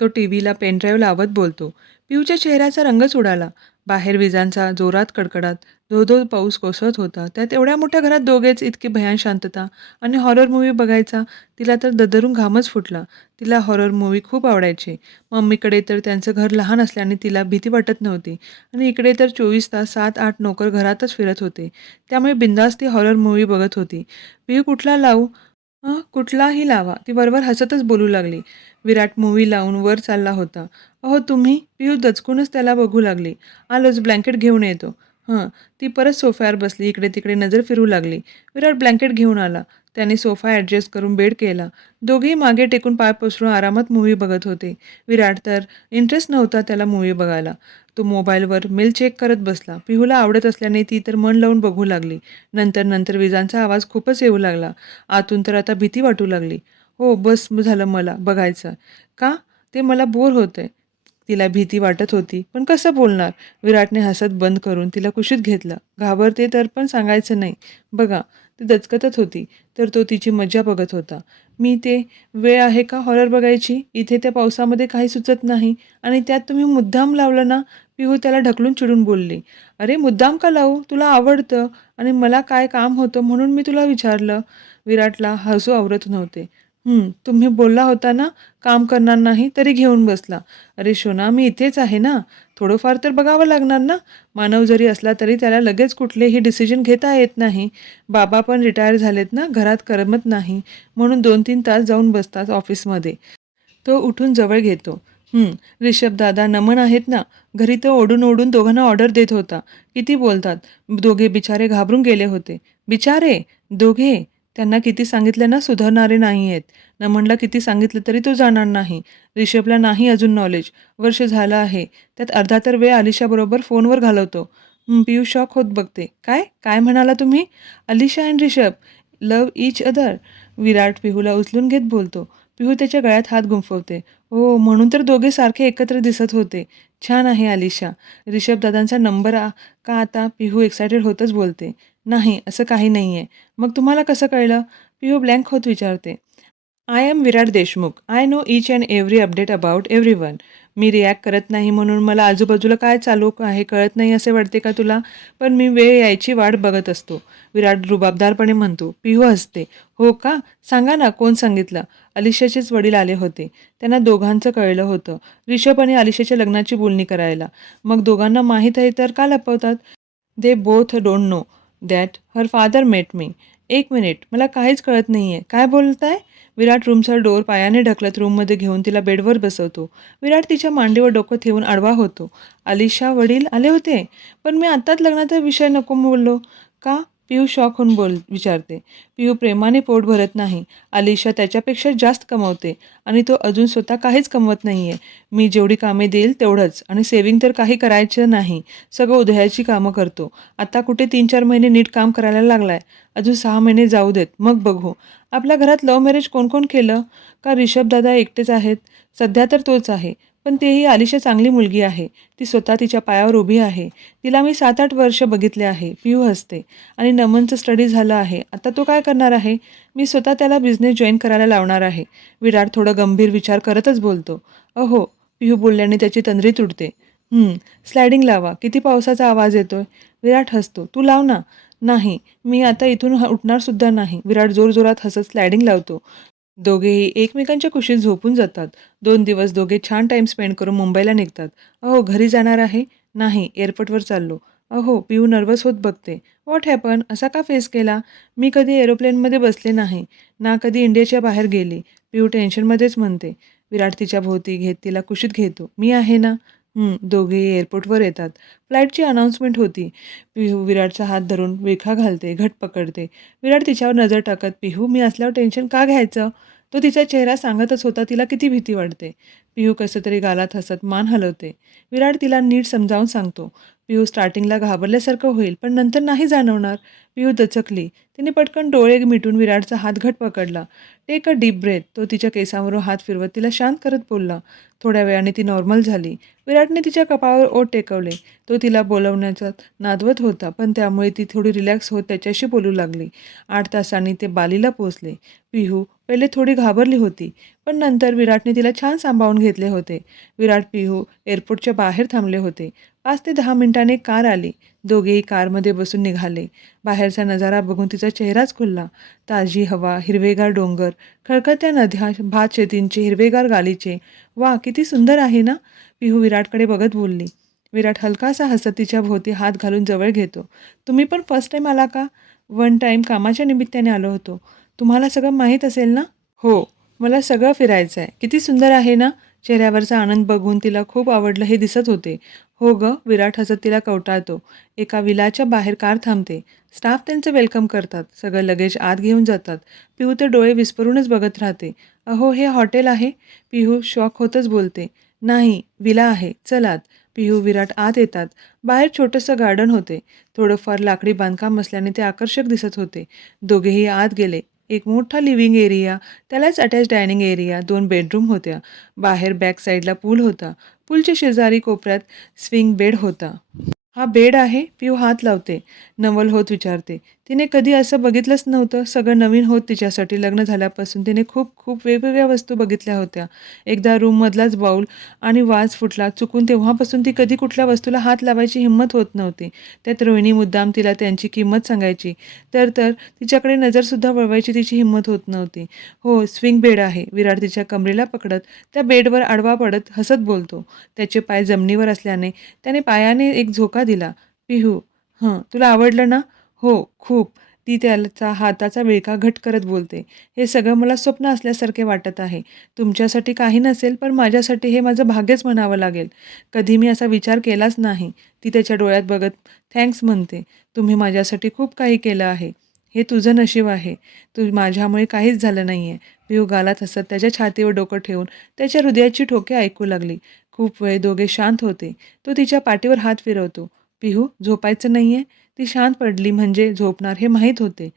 तो टीव्हीला पेनड्राईव्ह लावत बोलतो. पिऊच्या चेहऱ्याचा रंगच उडाला. बाहेर विजांचा जोरात कडकडाट, धो-धो पाऊस कोसळत होता. त्यात एवढ्या मोठ्या घरात दोघेच, इतकी भयान शांतता आणि हॉरर मूव्ही बघायचा. तिला तर ददरून घामच फुटला. तिला हॉरर मूव्ही खूप आवडायचे. मम्मीकडे तर त्यांचं घर लहान असल्याने तिला भीती वाटत नव्हती आणि इकडे तर 24 तास 7-8 नोकर घरातच फिरत होते. त्यामुळे बिनधास्त ती हॉरर मूव्ही बघत होती. पिऊ कुठला लावू? कुठलाही लावा. ती वरवर हसतच बोलू लागली. विराट मूव्ही लावून वर चालला होता. अहो तुम्ही. पियू दचकूनच त्याला बघू लागली. आलोच ब्लँकेट घेऊन येतो. ती परत सोफ्यावर बसली. इकडे तिकडे नजर फिरू लागली. विराट ब्लँकेट घेऊन आला. त्याने सोफा ॲडजस्ट करून बेड केला. दोघेही मागे टेकून पाय पसरून आरामात मूव्ही बघत होते. विराट तर इंटरेस्ट नव्हता त्याला मूव्ही बघायला. तो मोबाईलवर मेल चेक करत बसला. पिहूला आवडत असल्याने ती तर मन लावून बघू लागली. नंतर विजांचा आवाज खूपच येऊ लागला. आतून तर आता भीती वाटू लागली. हो बस झालं मला बघायचं. का? ते मला बोर होतंय. तिला भीती वाटत होती. पण कसं बोलणार? विराटने हसत बंद करून तिला कुशीत घेतलं. घाबरते तर पण सांगायचं नाही. बघा. ती दचकतच होती. तर तो तिची मज्जा बघत होता. मी ते वेळ आहे का हॉरर बघायची? इथे त्या पावसामध्ये काही सुचत नाही आणि त्यात तुम्ही मुद्दाम लावलं ना. पिहू त्याला ढकलून चिडून बोलली. अरे मुद्दाम का लावू? तुला आवडतं आणि मला काय काम होतं म्हणून मी तुला विचारलं. विराटला हसू आवरत नव्हते. तुम्ही बोलला होता ना काम करणार नाही तरी घेऊन बसला. अरे शोना मी इथेच आहे ना. थोडंफार तर बघावं लागणार ना. मानव जरी असला तरी त्याला लगेच कुठलेही डिसिजन घेता येत नाही. बाबा पण रिटायर झालेत ना. घरात करमत नाही म्हणून 2-3 तास जाऊन बसतात ऑफिसमध्ये. तो उठून जवळ घेतो. रिषभ दादा नमन आहेत ना. घरी तो ओढून दोघांना ऑर्डर देत होता. किती बोलतात. दोघे बिचारे घाबरून गेले होते. बिचारे? दोघे? त्यांना किती सांगितलं ना सुधारणारे नाही आहेत. नमनला किती सांगितलं तरी तो जाणार नाही. रिषभला नाही अजून नॉलेज. वर्ष झालं आहे. त्यात अर्धा तर वेळ अलिशाबरोबर फोनवर घालवतो. पियू शॉक होत बघते. काय? काय म्हणाला तुम्ही? Alisha and Rishabh love each other. Virat पिहूला उचलून घेत बोलतो. पिहू त्याच्या गळ्यात हात गुंफवते. "ओ, म्हणून तर दोघे सारखे एकत्र दिसत होते. छान आहे अलिशा. रिषभ दादांचा नंबर का आता?" पिहू एक्सायटेड होतच बोलते. "नाही, असं काही नाहीये." "मग तुम्हाला कसं कळलं?" पिहू ब्लँक होत विचारते. I am Virat Deshmukh. I know each and every update about everyone. मी रिॲक्ट करत नाही म्हणून मला आजूबाजूला काय चालू आहे कळत नाही असे वाटते का तुला? पण मी वेळ यायची वाट बघत असतो. विराट रुबाबदारपणे म्हणतो. पिहू हसते. हो का? सांगा ना कोण सांगितलं? अलिशाचेच वडील आले होते. त्यांना दोघांचं कळलं होतं. रिषभ आणि अलिशाच्या लग्नाची बोलणी करायला. मग दोघांना माहीत आहे तर का लपवतात? They both don't know that her father met me. एक मिनिट, मला काहीच कळत नाहीये. काय बोलताय? विराट रूमचा डोर पायाने ढकलत रूममध्ये घेऊन तिला बेडवर बसवतो. विराट तिच्या मांडीवर डोकं ठेवून आडवा होतो. अलिशा वडील आले होते? पण मी आत्ताच लग्नाचा विषय नको बोललो. का? पिहू शॉक होऊन विचारते. पिहू प्रेमाने पोट भरत नाही. अलिशा त्याच्यापेक्षा जास्त कमवते आणि तो अजून स्वतः काहीच कमवत नाहीये. मी जेवढी कामे देईल तेवढंच आणि सेव्हिंग तर काही करायचं नाही. सगळं उधळायची कामं करतो. आता कुठे 3-4 महिने नीट काम करायला लागलाय. अजून 6 महिने जाऊ देत, मग बघू. आपल्या घरात लव्ह मॅरेज कोण कोण केलं? का रिषभ दादा एकटेच आहेत? सध्या तर तोच आहे. पण तेही अलिशा चांगली मुलगी आहे. ती स्वतः तिच्या पायावर उभी आहे. तिला मी 7-8 वर्ष बघितले आहे. पिहू हसते. आणि नमनचं स्टडी झालं आहे. आता तो काय करणार आहे? मी स्वतः त्याला बिझनेस जॉईन करायला लावणार आहे. विराट थोडं गंभीर विचार करतच बोलतो. अहो, पिहू बोलल्याने त्याची तंद्री तुटते. स्लायडिंग लावा. किती पावसाचा आवाज येतोय? विराट हसतो. तू लाव ना. नाही, मी आता इथून उठणार सुद्धा नाही. विराट जोरजोरात हसत स्लायडिंग लावतो. दोघेही एकमेकांच्या कुशीत झोपून जातात. 2 दिवस दोघे छान टाईम स्पेंड करून मुंबईला निघतात. अहो, घरी जाणार आहे? नाही, एअरपोर्टवर चाललो. अहो, पिहू नर्वस होत बघते. What happen? असा का फेस केला? मी कधी एरोप्लेनमध्ये बसले नाही, ना कधी इंडियाच्या बाहेर गेली. पिहू टेन्शनमध्येच म्हणते. विराट तिच्या भोवती घेत तिला कुशीत घेतो. मी आहे ना? दोघेही एअरपोर्टवर येतात. फ्लाईटची अनाउन्समेंट होती. पिहू विराटचा हात धरून विळखा घालते, घट पकडते. विराट तिच्यावर नजर टाकत, पिहू मी असल्यावर टेन्शन का घ्यायचं? तो तिचा चेहरा सांगतच होता तिला किती भीती वाटते. पिहू कसं तरी गालात हसत मान हलवते. विराट तिला नीट समजावून सांगतो. पिहू स्टार्टिंगला घाबरल्यासारखं होईल, पण नंतर नाही जाणवणार. पिहू दचकली. तिने पटकन डोळे मिटून विराटचा हात घट पकडला. Take a deep breath. तो तिच्या केसांवरून हात फिरवत तिला शांत करत बोलला. थोड्या वेळाने ती नॉर्मल झाली. विराटने तिच्या कपाळावर ओठ टेकवले. तो तिला बोलवण्याचा नादवत होता, पण त्यामुळे ती थोडी रिलॅक्स होत त्याच्याशी बोलू लागली. 8 तासांनी ते बालीला पोहोचले. पिहू पहिले थोडी घाबरली होती, पण नंतर विराटने तिला छान सांभाळून घेतले होते. विराट पिहू एअरपोर्टच्या बाहेर थांबले होते. 5 ते 10 मिनिटांनी कार आली. दोघेही कारमध्ये बसून निघाले. बाहेरचा नजारा बघून तिचा चेहराच खुलला. ताजी हवा, हिरवेगार डोंगर, खळखळत्या नद्या, भात शेतींचे हिरवेगार गालीचे. वा, किती सुंदर आहे ना? पिहू विराटकडे बघत बोलली. विराट हलकासा हसत तिच्या भोवती हात घालून जवळ घेतो. तुम्ही पण फर्स्ट टाईम आला का? वन टाईम कामाच्या निमित्ताने आलो होतो. तुम्हाला सगळं माहीत असेल ना? हो, मला सगळं फिरायचं आहे. किती सुंदर आहे ना? चेहऱ्यावरचा आनंद बघून तिला खूप आवडलं हे दिसत होते. हो गं, विराट हसत तिला कवटाळतो. एका विलाच्या बाहेर कार थांबते. स्टाफ त्यांचं वेलकम करतात. सगळं लगेज आत घेऊन जातात. पिहू तर डोळे विस्फारूनच बघत राहते. अहो, हे हॉटेल आहे? पिहू शॉक होतच बोलते. नाही, विला आहे. चल आत. पिहू विराट आत येतात. बाहेर छोटंसं गार्डन होते. थोडंफार लाकडी बांधकाम असल्याने ते आकर्षक दिसत होते. दोघेही आत गेले. एक मोठा लिव्हिंग एरिया, त्यालाच अटॅच डायनिंग एरिया, 2 बेडरूम होत्या. बाहेर बॅक साईडला पूल होता. पूलच्या शेजारी कोपऱ्यात स्विंग बेड होता. हा बेड आहे? पिहू हात लावते. नवल होत विचारते. तिने कधी असं बघितलंच नव्हतं. सगळं नवीन होत तिच्यासाठी. लग्न झाल्यापासून तिने खूप खूप वेगवेगळ्या वस्तू बघितल्या होत्या. एकदा रूममधलाच बाऊल आणि वाज फुटला चुकून, तेव्हापासून ती कधी कुठल्या वस्तूला हात लावायची हिंमत होत नव्हती. त्यात रोहिणी मुद्दाम तिला त्यांची किंमत सांगायची, तर तिच्याकडे नजरसुद्धा वळवायची तिची हिंमत होत नव्हती. हो, स्विंग बेड आहे. विराट तिच्या कमरेला पकडत त्या बेडवर आडवा पडत हसत बोलतो. त्याचे पाय जमिनीवर असल्याने त्याने पायाने एक झोका दिला. पिहू, तुला आवडलं ना? हो, खूप. ती त्याचा हाताचा विळखा घट करत बोलते. हे सगळं मला स्वप्न असल्यासारखे वाटत आहे. तुमच्यासाठी काही नसेल, पण माझ्यासाठी हे माझं भाग्यच म्हणावं लागेल. कधी मी असा विचार केलाच नाही. ती त्याच्या डोळ्यात बघत थँक्स म्हणते. तुम्ही माझ्यासाठी खूप काही केलं आहे. हे तुझं नशीब आहे. माझ्यामुळे काहीच झालं नाहीये. पिहू गालात हसत त्याच्या छातीवर डोकं ठेवून त्याच्या हृदयाची ठोके ऐकू लागली. खूप वेळ दोघे शांत होते. तो तिच्या पाठीवर हात फिरवतो. पिहू, झोपायचं नाहीये? ती शांत पडली म्हणजे झोपणार हे माहीत होते.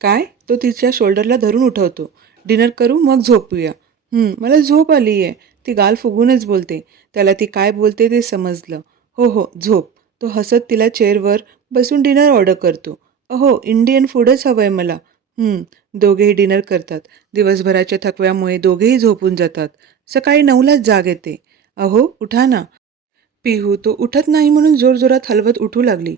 काय? तो तिच्या शोल्डरला धरून उठवतो. डिनर करू मग झोपूया. मला झोप आली आहे. ती गाल फुगूनच बोलते. त्याला ती काय बोलते ते समजलं. हो, हो, झोप. तो हसत तिला चेअरवर बसून डिनर ऑर्डर करतो. अहो, इंडियन फूडच हवंय मला. दोघेही डिनर करतात. दिवसभराच्या थकव्यामुळे दोघेही झोपून जातात. सकाळी 9लाच जाग येते. अहो, उठा ना. पिहू तो उठत नाही म्हणून जोरजोरात हलवत उठू लागली.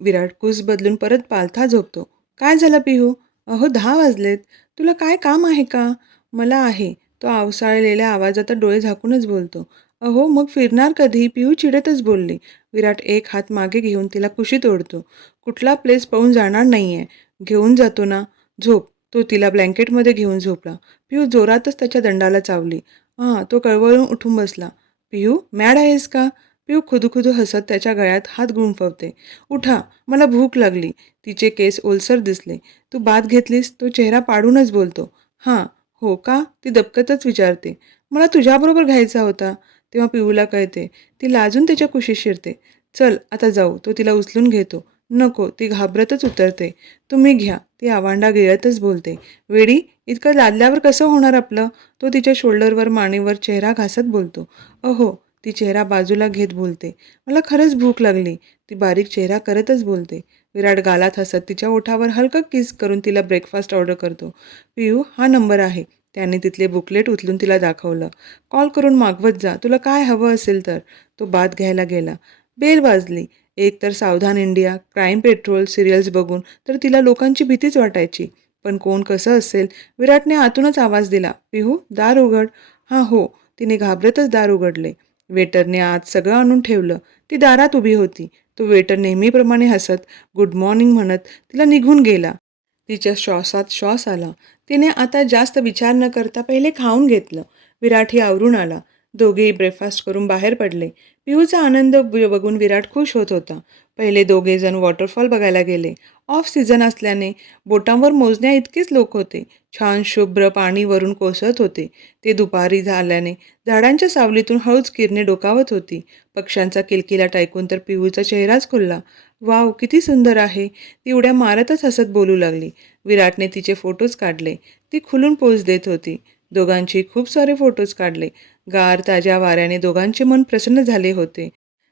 विराट कूस बदलून परत पालथा झोपतो. काय झालं पिहू? अहो 10 वाजलेत. तुला काय काम आहे का? मला आहे. तो आवसाळलेल्या आवाजात डोळे झाकूनच बोलतो. अहो मग फिरणार कधी? पिहू चिडतच बोलली. विराट एक हात मागे घेऊन तिला कुशीत ओढतो. कुठला प्लेस पळून जाणार नाहीये. घेऊन जातो ना. झोप. तो तिला ब्लँकेटमध्ये घेऊन झोपला. पिहू जोरातच त्याच्या दंडाला चावली. तो कळवळून उठून बसला. पिहू मॅड आहेस का? पिऊ खुदूखुदू हसत त्याच्या गळ्यात हात गुंफवते. उठा, मला भूक लागली. तिचे केस ओलसर दिसले. तू बाथ घेतलीस? तो चेहरा पाडूनच बोलतो. हां, हो का? ती दबकतच विचारते. मला तुझ्याबरोबर घ्यायचा होता. तेव्हा पिऊला कळते. ती लाजून त्याच्या कुशीत शिरते. चल आता जाऊ. तो तिला उचलून घेतो. नको, ती घाबरतच उतरते. तुम्ही घ्या. ती आवांडा गिळतच बोलते. वेडी, इतकं लादल्यावर कसं होणार आपलं? तो तिच्या शोल्डरवर मानेवर चेहरा घासत बोलतो. अहो, ती चेहरा बाजूला घेत बोलते. मला खरंच भूक लागली. ती बारीक चेहरा करतच बोलते. विराट गालात हसत तिच्या ओठावर हलकं किस करून तिला ब्रेकफास्ट ऑर्डर करतो. पियू हा नंबर आहे. त्याने तिथले बुकलेट उचलून तिला दाखवलं. कॉल करून मागवत जा. तुला काय हवं असेल तर. तो बाथ घ्यायला गेला. बेल वाजली. एक तर सावधान इंडिया, क्राईम पेट्रोल सिरियल्स बघून तर तिला लोकांची भीतीच वाटायची. पण कोण कसं असेल? विराटने आतूनच आवाज दिला. पिहू दार उघड. हां हो. तिने घाबरतच दार उघडले. वेटरने आत सगळं आणून ठेवलं. ती दारात उभी होती. तो वेटर नेहमीप्रमाणे हसत गुड मॉर्निंग म्हणत तिला निघून गेला. तिच्या श्वासात श्वास आला. तिने आता जास्त विचार न करता पहिले खाऊन घेतलं. विराटही आवरून आला. दोघेही ब्रेकफास्ट करून बाहेर पडले. पिहूचा आनंद बघून विराट खुश होत होता. पहिले दोघे जण वॉटरफॉल बघायला गेले. ऑफ सीझन असल्याने बोटांवर मोजण्या इतकेच लोक होते. छान शुभ्र पाणी वरून कोसळत होते. ते दुपारी झाल्याने झाडांच्या सावलीतून हळूच किरणे डोकावत होती. पक्ष्यांचा किलकिलाट ऐकून तर पिहूचा चेहराच खुलला. वाव, किती सुंदर आहे. ती उड्या मारतच हसत बोलू लागली. विराटने तिचे फोटोज काढले. ती खुलून पोज देत होती. दोघांची खूप सारे फोटोज काढले. गार ताज्या वाऱ्याने दोघांचे मन प्रसन्न झाले होते.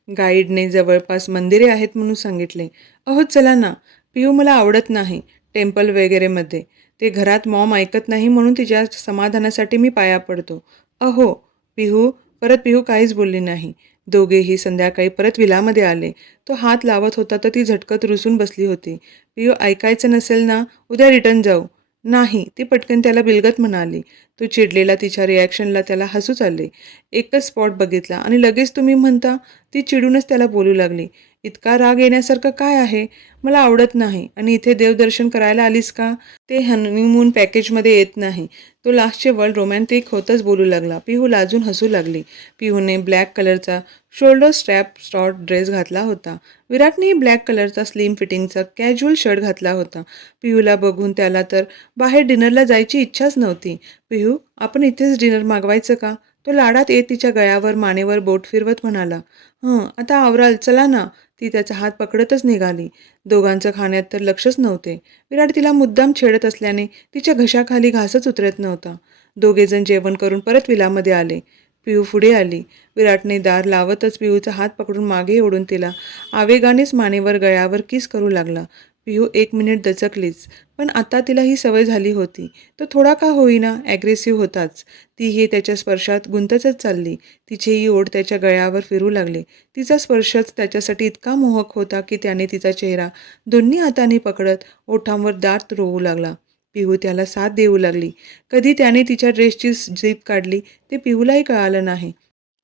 गाईडने जवळपास मंदिरे आहेत म्हणून सांगितले. अहो चला ना. पिहू मला आवडत नाही टेम्पल वगैरेमध्ये. ते घरात मॉम ऐकत नाही म्हणून तिच्या समाधानासाठी मी पाया पडतो. अहो. पिहू काहीच बोलली नाही. दोघेही संध्याकाळी परत विलामध्ये आले. तो हात लावत होता तर ती झटकत रुसून बसली होती. पिहू ऐकायचं नसेल ना, उद्या रिटर्न जाऊ. नाही, ती पटकन त्याला बिलगत म्हणाली. तो चिडलेला तिच्या रिॲक्शनला त्याला हसूच आले. एकच स्पॉट बघितला आणि लगेच तुम्ही म्हणता. ती चिडूनच त्याला बोलू लागली. इतका राग येण्यासारखं काय आहे? मला आवडत नाही आणि इथे देवदर्शन करायला आलीस का? ते हनीमून पॅकेजमध्ये येत नाही. तो लास्टचे वर्ड रोमॅन्टिक होतच बोलू लागला. पिहू लाजून हसू लागली. पिहूने ब्लॅक कलरचा शोल्डर स्ट्रॅप शॉर्ट ड्रेस घातला होता. विराटनेही ब्लॅक कलरचा स्लिम फिटिंगचा कॅज्युअल शर्ट घातला होता. पिहूला बघून त्याला तर बाहेर डिनरला जायची इच्छाच नव्हती. पिहू, आपण इथेच डिनर मागवायचं का? तो लाडात येत तिच्या गळ्यावर मानेवर बोट फिरवत म्हणाला. आता आवराल चला ना. ती त्याचा हात पकडतच निघाली. दोघांचं खाण्यात तर लक्षच नव्हते. विराट तिला मुद्दाम छेडत असल्याने तिच्या घशाखाली घासच उतरत नव्हता. दोघेजण जेवण करून परत विलामध्ये आले. पिहू पुढे आली. विराटने दार लावतच पिहूचा हात पकडून मागे ओढून तिला आवेगानेच मानेवर गळ्यावर किस करू लागला. पिहू 1 मिनिट दचकलीच. पण आता तिला ही सवय झाली होती. तो थोडा का होईना ॲग्रेसिव्ह होताच. तीही त्याच्या स्पर्शात गुंततच चालली. तिचेही ओठ त्याच्या गळ्यावर फिरू लागले. तिचा स्पर्शच त्याच्यासाठी इतका मोहक होता की त्याने तिचा चेहरा दोन्ही हातांनी पकडत ओठांवर दाट रोवू लागला. पिहू त्याला साथ देऊ लागली. कधी त्याने तिच्या ड्रेसची झीप काढली ते पिहूलाही कळालं नाही.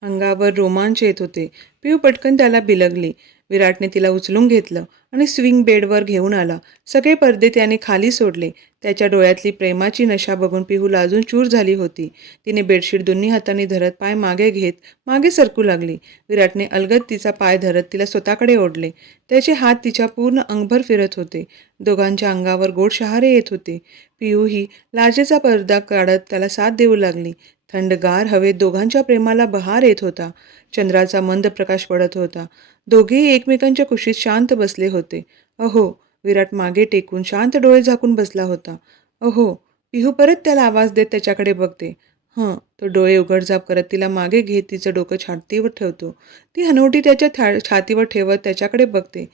अंगावर रोमांच येत होते. पिहू पटकन त्याला बिलगली. विराटने तिला उचलून घेतलं आणि स्विंग बेडवर घेऊन आला. सगळे पडदे त्याने खाली सोडले. त्याच्या डोळ्यातली प्रेमाची नशा बघून पिहू लाजून चूर झाली होती. तिने बेडशीट दोन्ही हातांनी धरत पाय मागे घेत मागे सरकू लागली. विराटने अलगद तिचा पाय धरत तिला स्वतःकडे ओढले. त्याचे हात तिच्या पूर्ण अंगभर फिरत होते. दोघांच्या अंगावर गोड शहारे येत होते. पिहूही लाजेचा पडदा काढत त्याला साथ देऊ लागली. थंडगार हवेत दोघांच्या प्रेमाला बहार येत होता. चंद्राचा मंद प्रकाश पडत होता. दोघेही एकमेकांच्या कुशीत शांत बसले होते. अहो. विराट मागे टेकून शांत डोळे झाकून बसला होता. अहो. पिहू परत त्याला आवाज देत त्याच्याकडे बघते. तो डोळे उघडझाप करत तिला मागे घेत तिचं डोकं छातीवर ठेवतो. ती हनुवटी त्याच्या छातीवर ठेवत त्याच्याकडे बघते.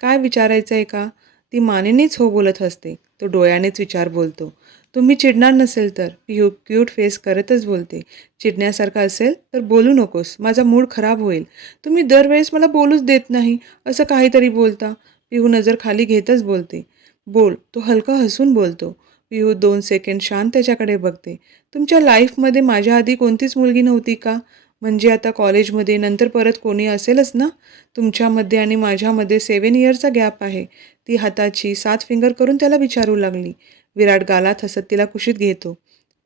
काय विचारायचं आहे का? ती मानेनेच हो बोलत असते. तो डोळ्यानेच विचार बोलतो. तुम्ही चिडणार नसेल तर? पिहू क्यूट फेस करतच बोलते. चिडण्यासारखं असेल तर बोलू नकोस. माझा मूड खराब होईल. तुम्ही दरवेळेस मला बोलूच देत नाही. असं काहीतरी बोलता. पिहू नजर खाली घेतच बोलते. बोल. तो हलका हसून बोलतो. पिहू 2 सेकंड शांत त्याच्याकडे बघते. तुमच्या लाईफमध्ये माझ्या आधी कोणतीच मुलगी नव्हती का? म्हणजे आता कॉलेजमध्ये नंतर परत कोणी असेलच ना? तुमच्यामध्ये आणि माझ्यामध्ये 7 इयर्सचा गॅप आहे. ती हाताची 7 फिंगर करून त्याला विचारू लागली. विराट गालात हसत तिला कुशीत घेतो.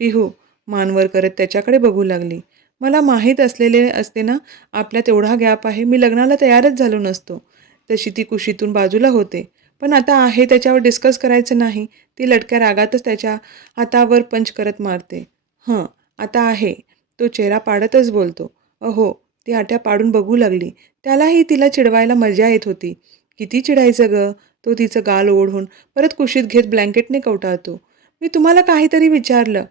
पिहू मान वर करत त्याच्याकडे बघू लागली. मला माहीत असलेले असते ना आपल्यात एवढा गॅप आहे, मी लग्नाला तयारच झालो नसतो. तशी ती कुशीतून बाजूला होते. पण आता आहे त्याच्यावर डिस्कस करायचं नाही. ती लटक्या रागातच त्याच्या हातावर पंच करत मारते. आता आहे. तो चेहरा पाडतच बोलतो. अहो, ती आट्या पाडून बघू लागली. त्यालाही तिला चिडवायला मजा येत होती. किती चिडायचं गं? तो तिचं गाल ओढून परत कुशीत घेत ब्लँकेटने कवटाळतो. मी तुम्हाला काहीतरी विचारलं.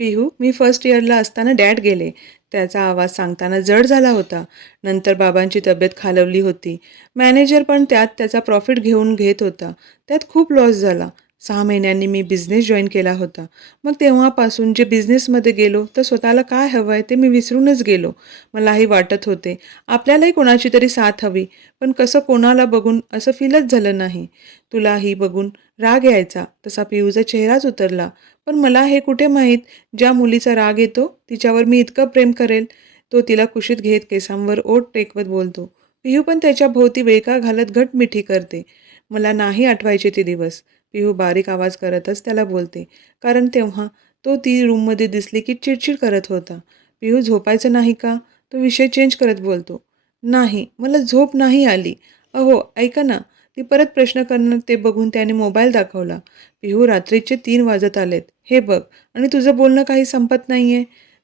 पिहू, मी फर्स्ट इयरला असताना डॅड गेले. त्याचा आवाज सांगताना जड झाला होता. नंतर बाबांची तब्येत खालावली होती. मॅनेजर पण त्यात त्याचा प्रॉफिट घेऊन घेत होता. त्यात खूप लॉस झाला. 6 महिन्यांनी मी बिझनेस जॉइन केला होता. मग तेव्हापासून जे बिझनेसमध्ये गेलो तर स्वतःला काय हवंय ते मी विसरूनच गेलो. मलाही वाटत होते, आपल्यालाही कोणाची तरी साथ हवी. पण कसं कोणाला बघून असं फीलच झालं नाही. तुलाही बघून राग यायचा. तसा पिहूचा चेहराच उतरला. पण मला हे कुठे माहीत ज्या मुलीचा राग येतो तिच्यावर मी इतकं प्रेम करेल. तो तिला कुशीत घेत केसांवर ओठ टेकवत बोलतो. पिहू पण त्याच्या भोवती वेका घालत घट मिठी करते. मला नाही आठवायचे ते दिवस. पिहू बारीक आवाज करतच त्याला बोलते. कारण तेव्हा तो ती रूममध्ये दिसली की चिडचिड करत होता. पिहू झोपायचं नाही का? तो विषय चेंज करत बोलतो. नाही, मला झोप नाही आली. अहो, ऐका ना. ती परत प्रश्न करणं ते बघून त्याने मोबाईल दाखवला. पिहू रात्रीचे 3 वाजत आलेत. हे बघ आणि तुझं बोलणं काही संपत नाहीये.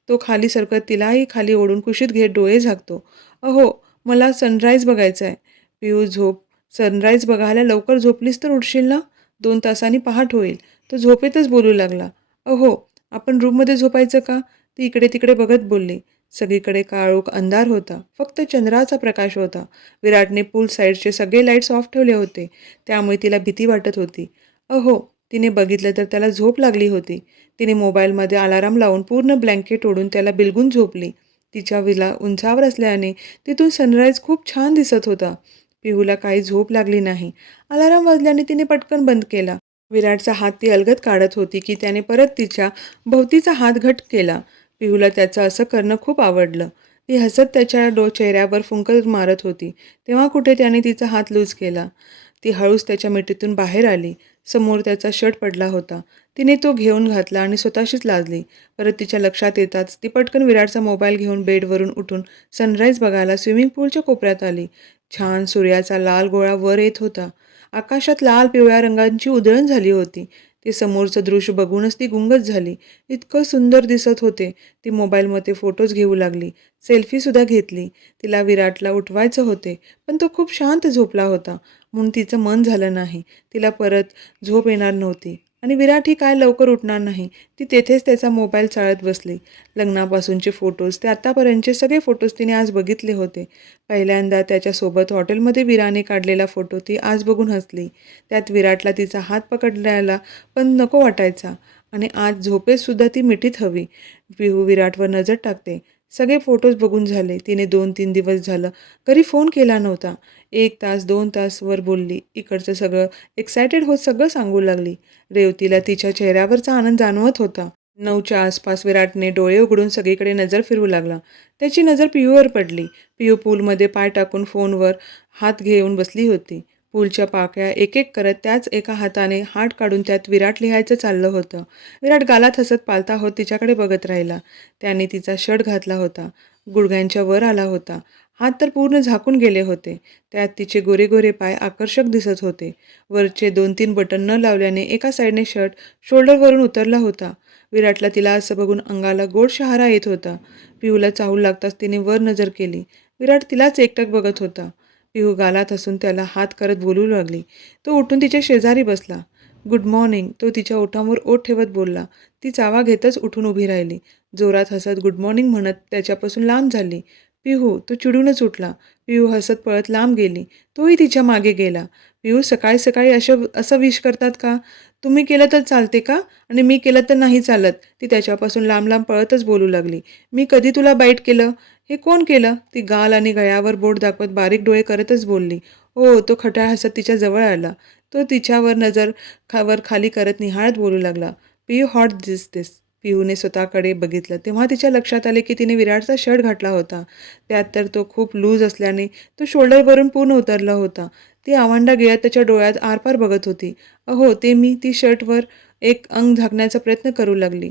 तो खाली सरकत तिलाही खाली ओढून कुशीत घेत डोळे झाकतो. अहो, मला सनराईज बघायचा आहे. पिहू झोप. सनराईज बघायला लवकर झोपलीस तर उठशील ना? 2 तासांनी पहाट होईल. तो झोपेतच बोलू लागला. अहो, आपण रूममध्ये झोपायचं का? ती इकडे-तिकडे बघत बोलली. सगळीकडे काळोख अंधार होता. फक्त चंद्राचा प्रकाश होता. विराटने पूल साईडचे सगळे लाईट्स ऑफ ठेवले होते. त्यामुळे तिला भीती वाटत होती. अहो, तिने बघितलं तर त्याला झोप लागली होती. तिने मोबाईलमध्ये अलार्म लावून पूर्ण ब्लँकेट ओढून त्याला बिलगून झोपली. तिच्या विला उंचावर असल्याने तिथून सनराईज खूप छान दिसत होता. पिहूला काही झोप लागली नाही. अलार्म वाजल्याने तिने पटकन बंद केला. विराटचा हात ती अलगद काढत होती की त्याने परत तिच्या भोवतीचा हात घट्ट केला. पिहूला त्याचं असं करणं खूप आवडलं. ती हसत त्याच्या चेहऱ्यावर फुंकर मारत होती. तेव्हा कुठे त्याने तिचा हात लूज केला. ती हळूच त्याच्या मिठीतून बाहेर आली. समोर त्याचा शर्ट पडला होता. तिने तो घेऊन घातला आणि स्वतःशीच लाजली. परत तिच्या लक्षात येताच ती पटकन विराटचा मोबाईल घेऊन बेडवरून उठून सनराईज बघायला स्विमिंग पूलच्या कोपऱ्यात आली. छान सूर्याचा लाल गोळा वर येत होता. आकाशात लाल पिवळ्या रंगांची उधळण झाली होती. ते समोरचं दृश्य बघूनच ती गुंगच झाली. इतकं सुंदर दिसत होते. ती मोबाईलमध्ये फोटोज घेऊ लागली. सेल्फीसुद्धा घेतली. तिला विराटला उठवायचं होते, पण तो खूप शांत झोपला होता. म्हणून तिचं मन झालं नाही. तिला परत झोप येणार नव्हती. आणि विराटही काय लवकर उठणार नाही. ती तेथेच त्याचा मोबाईल चाळत बसली. लग्नापासूनचे फोटोज ते आत्तापर्यंतचे सगळे फोटोज तिने आज बघितले होते. पहिल्यांदा त्याच्यासोबत हॉटेलमध्ये विराने काढलेला फोटो ती आज बघून हसली. त्यात विराटला तिचा हात पकडलेला पण नको वाटायचा. आणि आज झोपेतसुद्धा ती मिठीत हवी. पिहू विराटवर नजर टाकते. सगळे फोटोज बघून झाले. तिने 2-3 दिवस झालं घरी फोन केला नव्हता. 1 तास 2 तास वर बोलली. इकडचं सगळं एक्सायटेड होत सगळं सांगू लागली. रेवतीला तिच्या चेहऱ्यावरचा आनंद जाणवत होता. 9च्या आसपास विराटने डोळे उघडून सगळीकडे नजर फिरवू लागला. त्याची नजर पिहूवर पडली. पिहू पूलमध्ये पाय टाकून फोनवर हात घेऊन बसली होती. पूलच्या पाकळ्या एक-एक करत त्याच एका हाताने हात काढून त्यात विराट लिहायचं चाललं होतं. विराट गालात हसत पालता होत तिच्याकडे बघत राहिला. त्याने तिचा शर्ट घातला होता. गुडघ्यांच्या वर आला होता. हात तर पूर्ण झाकून गेले होते. त्यात तिचे गोरे-गोरे पाय आकर्षक दिसत होते. वरचे 2-3 बटन न लावल्याने एका साईडने शर्ट शोल्डरवरून उतरला होता. विराटला तिला असं बघून अंगाला गोड शहारा येत होता. पिहूला चाहू लागताच तिने वर नजर केली. विराट तिलाच एकटक बघत होता. पिहू गालात हसून त्याला हात करत बोलू लागली. तो उठून तिच्या शेजारी बसला. गुड मॉर्निंग, तो तिच्या ओठांवर ओठ ठेवत बोलला. ती चावा घेतच उठून उभी राहिली. जोरात हसत गुड मॉर्निंग म्हणत त्याच्यापासून लांब झाली. पिहू तो चिडूनच उठला. पिहू हसत पळत लांब गेली. तोही तिच्या मागे गेला. पिहू सकाळी सकाळी असं विश करतात का? तुम्ही केलं तर चालते का? आणि मी केलं तर नाही चालत. ती त्याच्यापासून लांब लांब पळतच बोलू लागली. मी कधी तुला बाईट केलं? हे कोण केलं? ती गाल आणि गळ्यावर बोट दाखवत बारीक डोळे करतच बोलली. हो, तो खट्याळ हसत तिच्या जवळ आला. तो तिच्यावर नजर वर खाली करत निहाळत बोलू लागला. पिहू हॉट दिसतेस. पिहूने स्वतःकडे बघितलं तेव्हा तिच्या लक्षात आले की तिने विराटचा शर्ट घातला होता. त्यात तर तो खूप लूज असल्याने तो शोल्डरवरून पूर्ण उतरला होता. ती आवांडा गिळत त्याच्या डोळ्यात आरपार बघत होती. अहो ते मी ती शर्टवर एक अंग झाकण्याचा प्रयत्न करू लागली.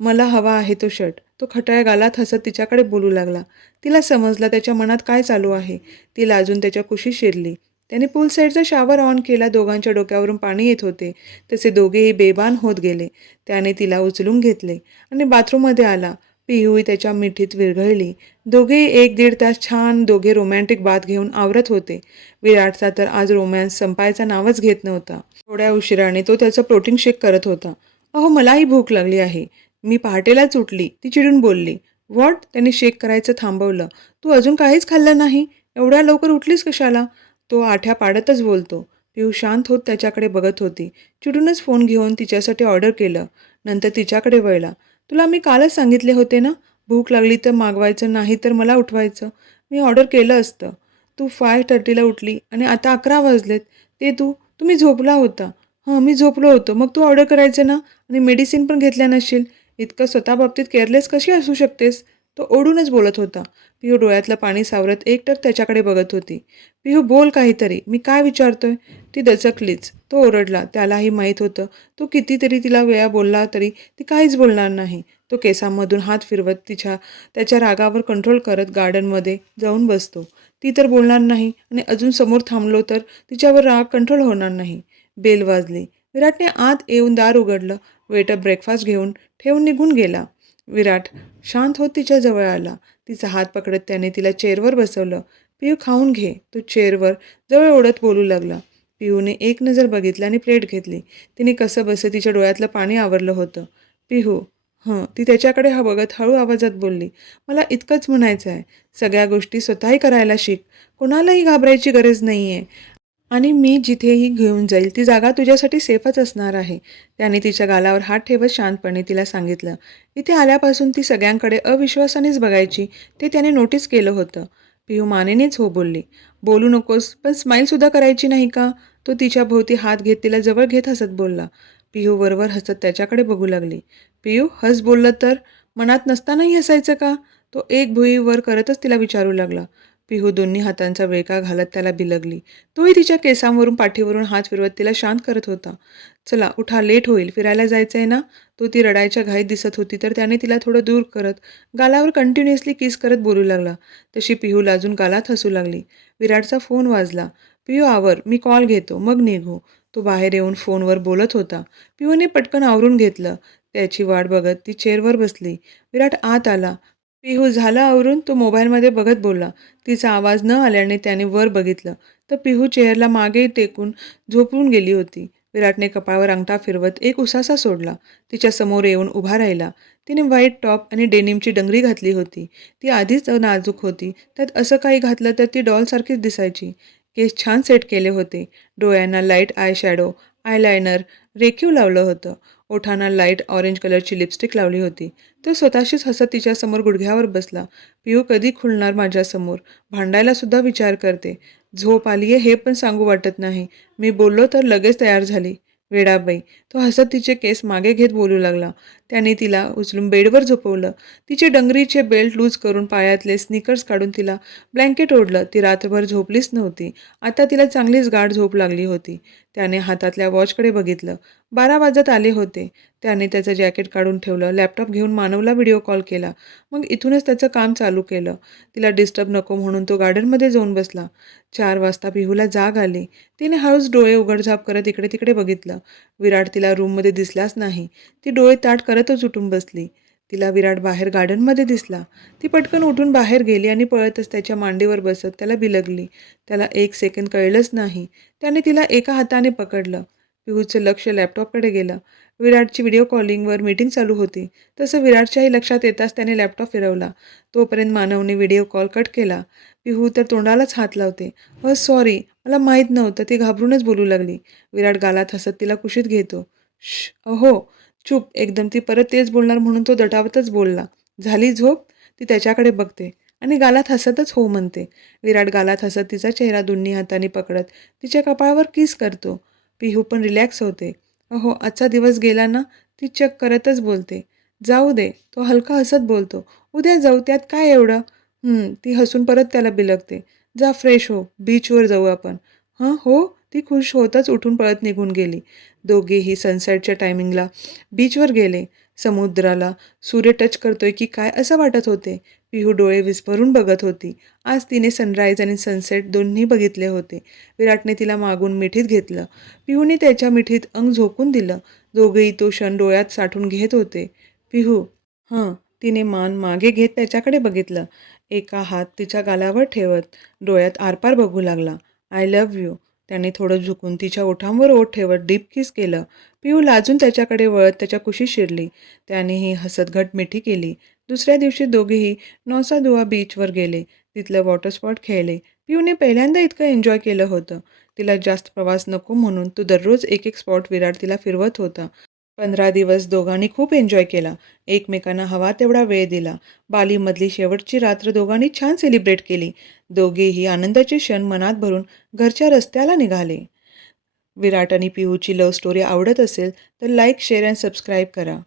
मला हवा आहे तो शर्ट. तो खटाळ गालात हसत तिच्याकडे बोलू लागला. तिला समजलं त्याच्या मनात काय चालू आहे. ती लाजून त्याच्या कुशीत शिरली. त्याने पूल साईडचा शॉवर ऑन केला. दोघांच्या डोक्यावरून पाणी येत होते. तसे दोघेही बेभान होत गेले. त्याने तिला उचलून घेतले आणि बाथरूममध्ये आला. पिहूही त्याच्या मिठीत विरघळली. दोघेही 1-1.5 तास छान दोघे रोमॅन्टिक बाथ घेऊन आवरत होते. विराटचा तर आज रोमॅन्स संपायचा नावच घेत नव्हता. थोड्या उशिराने तो त्याचं प्रोटीन शेक करत होता. अहो मलाही भूक लागली आहे. मी पहाटेलाच उठली. ती चिडून बोलली. व्हॉट? त्याने शेक करायचं थांबवलं. तू अजून काहीच खाल्लं नाही? एवढ्या लवकर उठलीस कशाला? तो आठ्या पाडतच बोलतो. पिहू शांत होत त्याच्याकडे बघत होती. चिडूनच फोन घेऊन तिच्यासाठी ऑर्डर केलं. नंतर तिच्याकडे वळला. तुला मी कालच सांगितले होते ना? भूक लागली तर मागवायचं नाही तर मला उठवायचं. मी ऑर्डर केलं असतं. तू 5:30ला उठली आणि आता 11 वाजलेत. ते तुम्ही झोपला होता. मी झोपलो होतो. मग तू ऑर्डर करायचं ना आणि मेडिसिन पण घेतल्या नसशील. इतकं स्वतःबाबतीत केअरलेस कशी असू शकतेस? तो ओढूनच बोलत होता. पिहू डोळ्यातलं पाणी सावरत एकटक त्याच्याकडे बघत होती. पिहू बोल काहीतरी. मी काय विचारतोय? ती दचकलीच. तो ओरडला. त्यालाही माहीत होतं तो कितीतरी तिला वेळा बोलला तरी ती काहीच बोलणार नाही. तो केसांमधून हात फिरवत त्याच्या रागावर कंट्रोल करत गार्डनमध्ये जाऊन बसतो. ती तर बोलणार नाही आणि अजून समोर थांबलो तर तिच्यावर राग कंट्रोल होणार नाही. बेल वाजली. विराटने आत येऊन दार उघडलं. वेटर ब्रेकफास्ट घेऊन ठेवून निघून गेला. विराट शांत होत तिच्या जवळ आला. तिचा हात पकडत त्याने तिला चेअरवर बसवलं. पिहू खाऊन घे. तो चेअरवर जवळ ओढत बोलू लागला. पिहूने एक नजर बघितली आणि प्लेट घेतली. तिने कसं बसे तिच्या डोळ्यातलं पाणी आवरलं होतं. पिहू ती त्याच्याकडे बघत हळू आवाजात बोलली. मला इतकंच म्हणायचं आहे. सगळ्या गोष्टी स्वतःही करायला शिक. कोणालाही घाबरायची गरज नाहीये. आणि मी जिथेही घेऊन जाईल ती जागा तुझ्यासाठी सेफच असणार आहे. त्याने तिच्या गालावर हात ठेवत शांतपणे तिला सांगितलं. इथे आल्यापासून ती सगळ्यांकडे अविश्वासानेच बघायची. ते त्याने नोटीस केलं होतं. पिहू मानेनेच हो बोलली. बोलू नकोस पण स्माईलसुद्धा करायची नाही का? तो तिच्या भोवती हात घेत तिला जवळ घेत हसत बोलला. पिहू वरवर हसत त्याच्याकडे बघू लागली. पिहू हस बोललं तर? मनात नसतानाही हसायचं का? तो एक भुई वर करतच तिला विचारू लागला. पिहू दोन्ही हातांचा वेळका घालत त्याला बिलगली. तोही तिच्या केसांवरून पाठीवरून हात फिरवत तिला शांत करत होता. चला उठा, लेट होईल. फिरायला जायचंय ना? तो ती रडायच्या घाईत दिसत होती तर त्याने तिला थोडं दूर करत गालावर कंटिन्युअसली किस करत बोलू लागला. तशी पिहू लाजून गालात हसू लागली. विराटचा फोन वाजला. पिहू आवर, मी कॉल घेतो, मग निघू. तो बाहेर येऊन फोनवर बोलत होता. पिहूने पटकन आवरून घेतलं. त्याची वाट बघत ती चेअरवर बसली. विराट आत आला. पिहू झालं आवरून? तो मोबाईलमध्ये बघत बोलला. तिचा आवाज न आल्याने त्याने वर बघितलं तर पिहू चेअरला मागे टेकून झोपून गेली होती. विराटने कपाळावर अंगठा फिरवत एक उसासा सोडला. तिच्या समोर येऊन उभा राहिला. तिने व्हाईट टॉप आणि डेनिमची डंगरी घातली होती. ती आधीच नाजूक होती. त्यात असं काही घातलं तर ती डॉलसारखीच दिसायची. केस छान सेट केले होते. डोळ्यांना लाईट आय शॅडो, आयलायनर रेखीव लावलं होतं. ओठांना लाईट ऑरेंज कलरची लिपस्टिक लावली होती. तो स्वतःशीच हसत तिच्यासमोर गुडघ्यावर बसला. पिहू कधी खुलणार माझ्यासमोर? भांडायला सुद्धा विचार करते. झोप आलीये हे पण सांगू वाटत नाही. मी बोललो तर लगेच तयार झाली. वेडाबाई. तो हसत तिचे केस मागे घेत बोलू लागला. त्याने तिला उचलून बेडवर झोपवलं. तिचे डंगरीचे बेल्ट लूज करून पायातले स्निकर्स काढून तिला ब्लँकेट ओढलं. ती रात्रभर झोपलीच नव्हती. आता तिला चांगलीच गाढ झोप लागली होती. त्याने हातातल्या वॉचकडे बघितलं. 12 वाजत आले होते. त्याने त्याचं जॅकेट काढून ठेवलं. लॅपटॉप घेऊन मानवला व्हिडिओ कॉल केला. मग इथूनच त्याचं काम चालू केलं. तिला डिस्टर्ब नको म्हणून तो गार्डनमध्ये जाऊन बसला. 4 वाजता पिहूला जाग आली. तिने हळूच डोळे उघडझाप करत इकडे तिकडे बघितलं. विराट तिला रूममध्ये दिसलाच नाही. ती डोळे ताठ करतच उठून बसली. तिला विराट बाहेर गार्डनमध्ये दिसला. ती पटकन उठून बाहेर गेली आणि पळतच त्याच्या मांडीवर बसत त्याला बिलगली. त्याला 1 सेकंद कळलंच नाही. त्याने तिला एका हाताने पकडलं. पिहूचं लक्ष लॅपटॉपकडे गेलं. विराटची व्हिडिओ कॉलिंगवर मीटिंग चालू होती. तसं विराटच्याही लक्षात येताच त्याने लॅपटॉप फिरवला. तोपर्यंत मानवने व्हिडिओ कॉल कट केला. पिहू तर तोंडालाच हात लावते. सॉरी, मला माहीत नव्हतं. ती घाबरूनच बोलू लागली. विराट गालात हसत तिला कुशीत घेतो. श अहो, चूप. एकदम ती परत तेच बोलणार म्हणून तो दटावतच बोलला. झाली झोप? ती त्याच्याकडे बघते आणि गालात हसतच हो म्हणते. विराट गालात हसत तिचा चेहरा दोन्ही हातांनी पकडत तिच्या कपाळावर किस करतो. पिहू पण रिलॅक्स होते. अहो, आजचा दिवस गेला ना? ती चक करतच बोलते. जाऊ दे. तो हलका हसत बोलतो. उद्या जाऊ, त्यात काय एवढं? ती हसून परत त्याला बिलगते. जा फ्रेश हो. बीचवर जाऊ आपण. हो. ती खुश होतच उठून पळत निघून गेली. दोघेही सनसेटच्या टायमिंगला बीचवर गेले. समुद्राला सूर्य टच करतोय की काय असं वाटत होते. पिहू डोळे विस्फारून बघत होती. आज तिने सनराईज आणि सनसेट दोन्ही बघितले होते. विराटने तिला मागून मिठीत घेतलं. पिहूने त्याच्या मिठीत अंग झोकून दिलं. दोघेही तो क्षण डोळ्यात साठवून घेत होते. पिहू तिने मान मागे घेत त्याच्याकडे बघितलं. एका हात तिच्या गालावर ठेवत डोळ्यात आरपार बघू लागला. I love you. त्याने थोडं झुकून तिच्या ओठांवर ओठ ठेवत डीप किस केलं. पिहू लाजून त्याच्याकडे वळत त्याच्या कुशीत शिरली. त्यानेही हसत घट मिठी केली. दुसऱ्या दिवशी दोघेही नौसा दुआ बीचवर गेले. तिथलं वॉटर स्पॉट खेळले. पिहूने पहिल्यांदा इतकं एन्जॉय केलं होतं. तिला जास्त प्रवास नको म्हणून तो दररोज एक एक स्पॉट विराट तिला फिरवत होता. 15 दिवस दोघांनी खूप एन्जॉय केला. एकमेकांना हवा तेवढा वेळ दिला. बालीमधली शेवटची रात्र दोघांनी छान सेलिब्रेट केली. दोघेही आनंदाचे क्षण मनात भरून घरच्या रस्त्याला निघाले. विराट आणि पिहूची लव्ह स्टोरी आवडत असेल तर लाईक, शेअर अँड सबस्क्राईब करा.